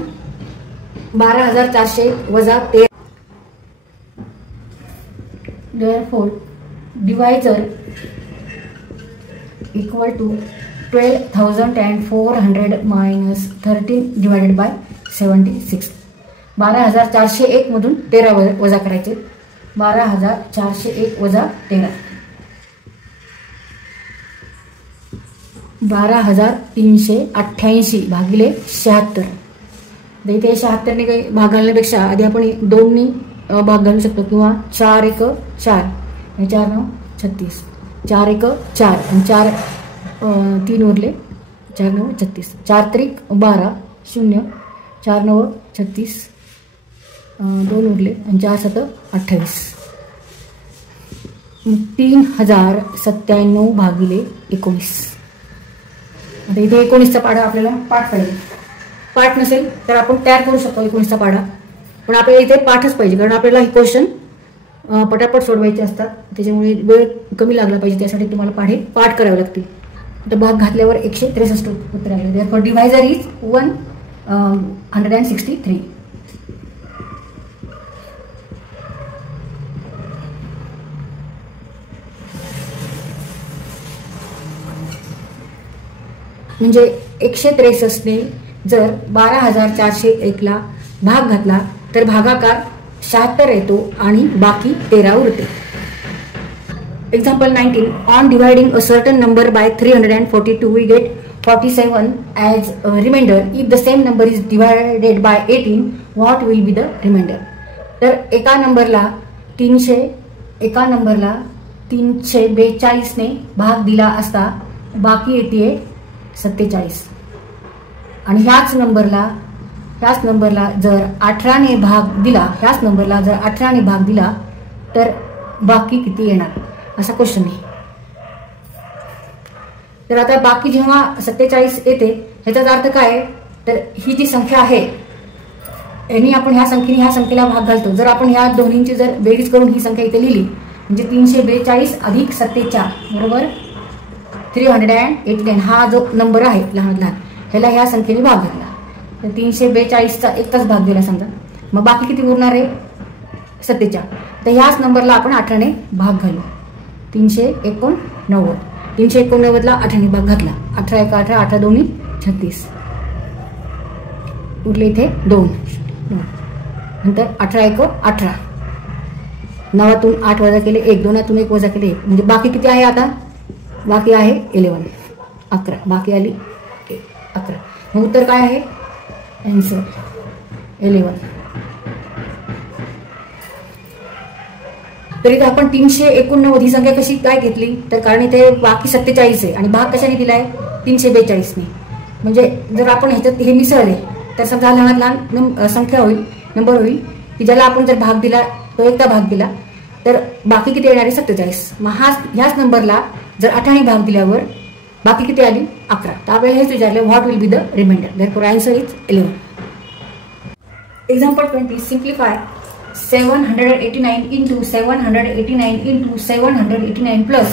12,400 वजा 13. Therefore, divisor equal to 12,400 minus 13 divided by 76. 12,401 मधून 13 वजा करायचे. 12,401 वजा 13 12,388 भागिले 76. इथे 76 ने काही भाग घालण्यापेक्षा आधी आपण 2 नी भाग घालू शकतो किंवा 4 1 4 आणि 4 9 36. 4 1 4 आणि 4 3 उरले. 4 9 36. 4 त्रिक 12 0. 4 9 36. 2 उरले आणि 4 7 28. 3,097 भागिले 19. आता इथे 19चा पाढा आपल्याला पाठ पाहिजे. पाठ नसेल तर आपण तयार करू शकतो 19चा पाढा, पण आपल्याला इथे पाठच पाहिजे कारण आपल्याला हे क्वेश्चन पटापट सोडवायचे असतात. त्याच्यामुळे वेळ कमी लागला पाहिजे, त्यासाठी तुम्हाला पाठ करावे लागतील. तर भाग घातल्यावर 163 उत्तर आले. Therefore divisor is 163. म्हणजे 163 ने जर 12,401 ला भाग घातला तर भागाकार 76 येतो आणि बाकी 13 उरते. Example 19. On dividing a certain number by 342, we get 47 as a remainder. If the same number is divided by 18, what will be the remainder? तर एका नंबरला 342 ने भाग दिला असता बाकी येते 47. आणि ह्याच नंबरला जर 18 ने भाग दिला, तर बाकी किती येणार असा क्वेश्चन आहे. तर आता बाकी जेव्हा 47 येते ह्याचा अर्थ काय, तर ही जी संख्या आहे यांनी आपण ह्या संख्येला भाग घालतो. जर आपण ह्या दोन्हींची जर बेरीज करून ही संख्या इथे लिहिली म्हणजे 342 अधिक 47 बरोबर 389. हा जो नंबर आहे लहान ह्याला ह्या संख्येने भाग घातला तर 342चा एकच भाग दिला समजा, मग बाकी किती उरणार आहे 47. तर ह्याच नंबरला आपण 18 ने भाग घालू. 389 ला 18 ने भाग घातला. 18 1 18 18 2 36 उरले इथे 2. नंतर 18 1 18 9तून 8 वजा केले 1, 2तून 1 वजा केले 1, म्हणजे बाकी किती आहे आता, बाकी आहे 11 11. बाकी आली 11. मग उत्तर काय आहे, आन्सर 11. तर इथे आपण 389 ही संख्या कशी काय घेतली, तर कारण इथे बाकी 47 आहे आणि भाग कशाने दिलाय 342 ने. म्हणजे जर आपण ह्याच्यात हे मिसळले तर समजा लहान लहान संख्या होईल, नंबर होईल की ज्याला आपण जर भाग दिला तो एकदा भाग दिला तर बाकी किती येणार आहे 47. मग ह्याच नंबरला जर 8 ने भाग दिल्यावर बाकी किती आली 11. तर आपल्याला हेच विचारले what will be the remainder. Therefore answer is 11. Example 20. Simplify 789 into 789 into 789 plus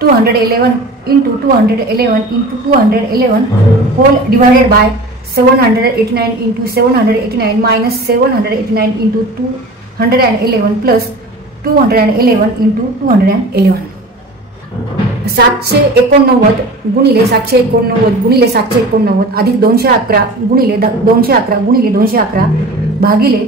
211 into 211 into 211 whole divided by 789 into 789 minus 789 into 211 plus 211 into 211. 789 गुणिले 789 गुणिले 789 अधिक 211 गुणिले 211 गुणिले 211 भागिले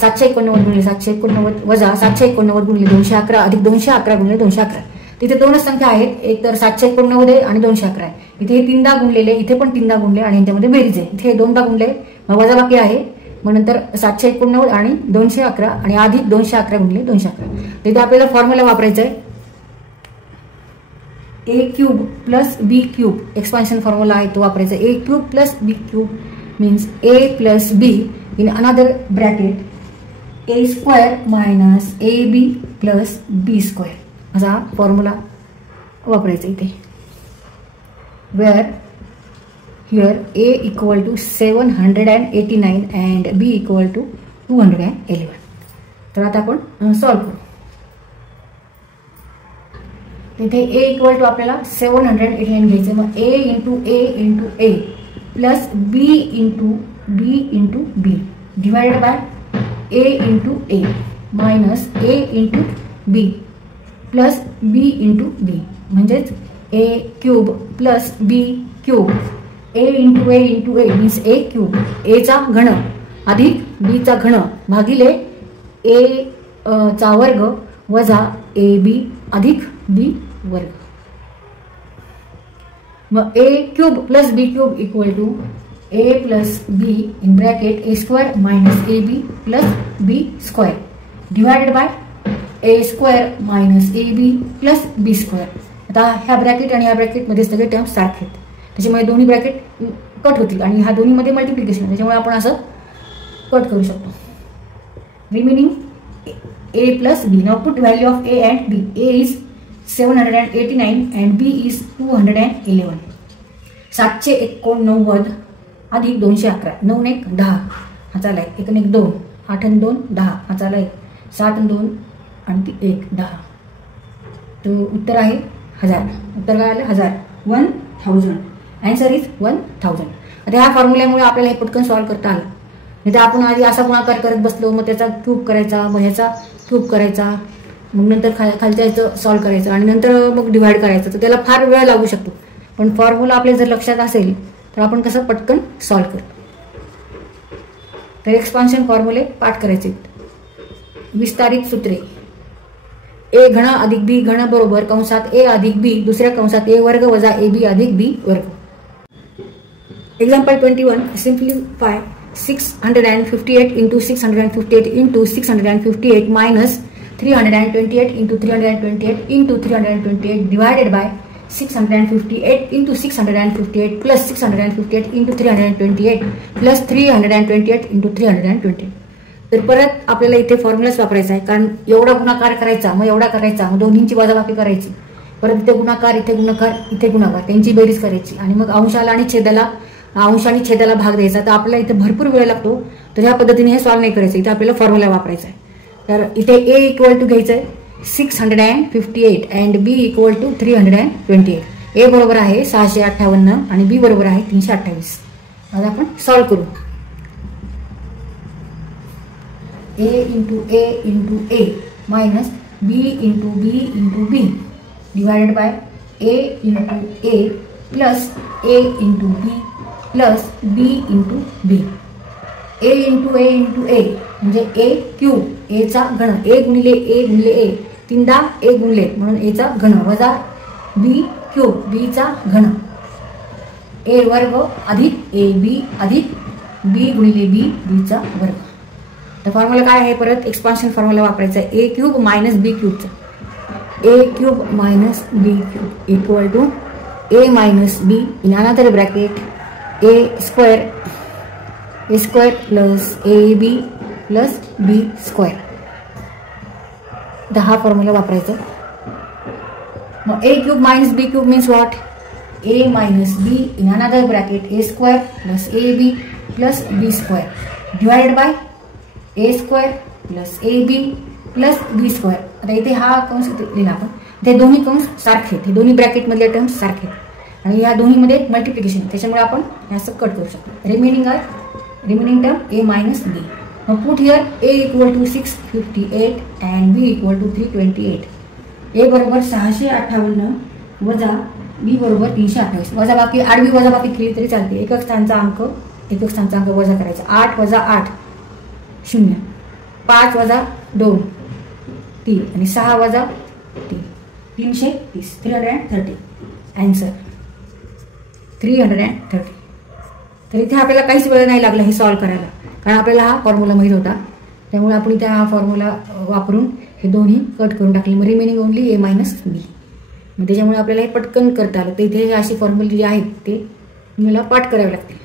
789 गुणिले 789 वजा 789 गुणिले 211 अधिक 211 गुणिले 211. तिथे दोनच संख्या आहेत, एक तर 789 आहे आणि 211 आहे. इथे हे 3दा गुणलेले, इथे पण 3दा गुणले आणि यांच्यामध्ये बेरीज आहे. इथे 2दा गुणले मग वजा बाकी आहे, मग नंतर 789 आणि 211 आणि अधिक 211 गुणिले 211. तिथे आपल्याला फॉर्म्युला वापरायचा आहे a cube plus b cube. Expansion formula आहे तो वापरायचा. a cube plus b cube means a plus b in another bracket a square minus ab plus b square असा फॉर्म्युला वापरायचा इथे. Where here a equal to 789 and b equal to 211. तर आता आपण solve करू. तिथे a इक्वल टू आपल्याला 789 घ्यायचं. मग a into a plus b into b divided by a into a minus a into b plus b into b म्हणजेच a cube plus b cube. a into a means a cube, a चा घन अधिक b चा घन भागिले a चा वर्ग वजा ab अधिक b वर्ग. मग a cube plus b cube equal to a plus b in bracket a square minus ab plus b square divided by a square minus ab plus b square. आता ह्या bracket आणि ह्या bracket मध्ये सगळे terms सारखे आहेत, त्याच्यामुळे दोन्ही ब्रॅकेट कट होतील आणि ह्या दोन्हीमध्ये मल्टिप्लिकेशन, त्याच्यामुळे आपण असं कट करू शकतो. Remaining a plus b. Now put value of a and b. a is 789 and b is 211. 789 अधिक 211 9 1 10 हा चालला 1 1 2 8 2 10 हा चालला 7 2 आणि 1 10. तो उत्तर आहे 1000. उत्तर काय आलं 1000. Answer is 1000. आता ह्या फॉर्म्युल्यामुळे आपल्याला हे पटकन सॉल्व्ह करता आलं. नाही तर आपण आधी असा गुणाकार करत बसलो, मग त्याचा क्यूब करायचा, मग ह्याचा क्यूब करायचा, मग नंतर खालच्या याचं सॉल्व्ह करायचं आणि नंतर मग डिवाइड करायचं, तर त्याला फार वेळ लागू शकतो. पण फॉर्म्युला आपल्या जर लक्षात असेल तर आपण कसं पटकन सॉल्व्ह करतो. तर एक्सपान्शन फॉर्म्युले पाठ करायचे. विस्तारित सूत्रे. a घन अधिक b घन बरोबर कंसात a अधिक b दुसऱ्या कंसात a वर्ग वजा ab अधिक b वर्ग. Example 21. Simplify 658 into 658 into 658 minus 328 into 328 into 328 divided by 658 into 658 plus 658 into 328 plus 328 into 328. तर परत आपल्याला इथे फॉर्म्युलाच वापरायचा आहे, कारण एवढा गुणाकार करायचा, मग एवढा करायचा, मग दोन्हींची वजाबाकी करायची, परत इथे गुणाकार इथे गुणाकार इथे गुणाकार त्यांची बेरीज करायची आणि मग अंशाला आणि छेदाला भाग द्यायचा. तर आपल्याला इथे भरपूर वेळ लागतो, तर ह्या पद्धतीने हे सॉल्व्ह नाही करायचं. इथे आपल्याला फॉर्म्युला वापरायचा आहे. तर इथे a इक्वल टू घ्यायचं आहे 658 and b equal to 328. a बरोबर आहे 658 आणि b बरोबर आहे 328. आता आपण सॉल्व्ह करू. a into a minus b into b divided by a into a plus a into b plus b into b. a into a म्हणजे a क्यूब, a चा घन, a गुणिले a 3दा a गुणले म्हणून a चा घन वजा b क्यूब, b चा घन, a वर्ग अधिक ab अधिक b गुणिले b चा वर्ग. तर फॉर्म्युला काय आहे, परत एक्सपान्शन फॉर्म्युला वापरायचा आहे, ए क्यूब मायनस बी क्यूबचा. A cube minus B cube equal to A minus B in another bracket A square plus A B plus B square. हा फॉर्म्युला वापरायचा. मग A cube minus B cube means what, A minus B in another bracket A square plus A B plus B square divided by A square plus A B plus B square. आता इथे हा कंस लिहिला आपण, ते दोन्ही कंस सारखे आहेत, हे दोन्ही ब्रॅकेटमधले टर्म्स सारखे आहेत आणि या दोन्हीमध्ये मल्टिप्लिकेशन, त्याच्यामुळे आपण हे असं कट करू शकतो. Remaining term A minus B. मग put here A equal to 658 and B equal to 328. A बरोबर 658 वजा बी बरोबर 328. वजा बाकी आडवी वजा बाकी केली तरी चालते. एकक स्थानचा अंक वजा करायचा. 8 वजा 8 0, 5 वजा 2 3 आणि 6 वजा 3 330. 330 आन्सर 330. तर इथे आपल्याला काहीच वेळ नाही लागला हे सॉल्व्ह करायला, कारण आपल्याला हा फॉर्म्युला माहीत होता. त्यामुळे आपण इथे हा फॉर्म्युला वापरून हे दोन्ही कट करून टाकले. मग रिमेनिंग ओनली ए मायनस बी. मग त्याच्यामुळे आपल्याला हे पटकन करता आलं. तर इथे अशी फॉर्म्युले जे आहेत ते मला पाठ करावे लागतील.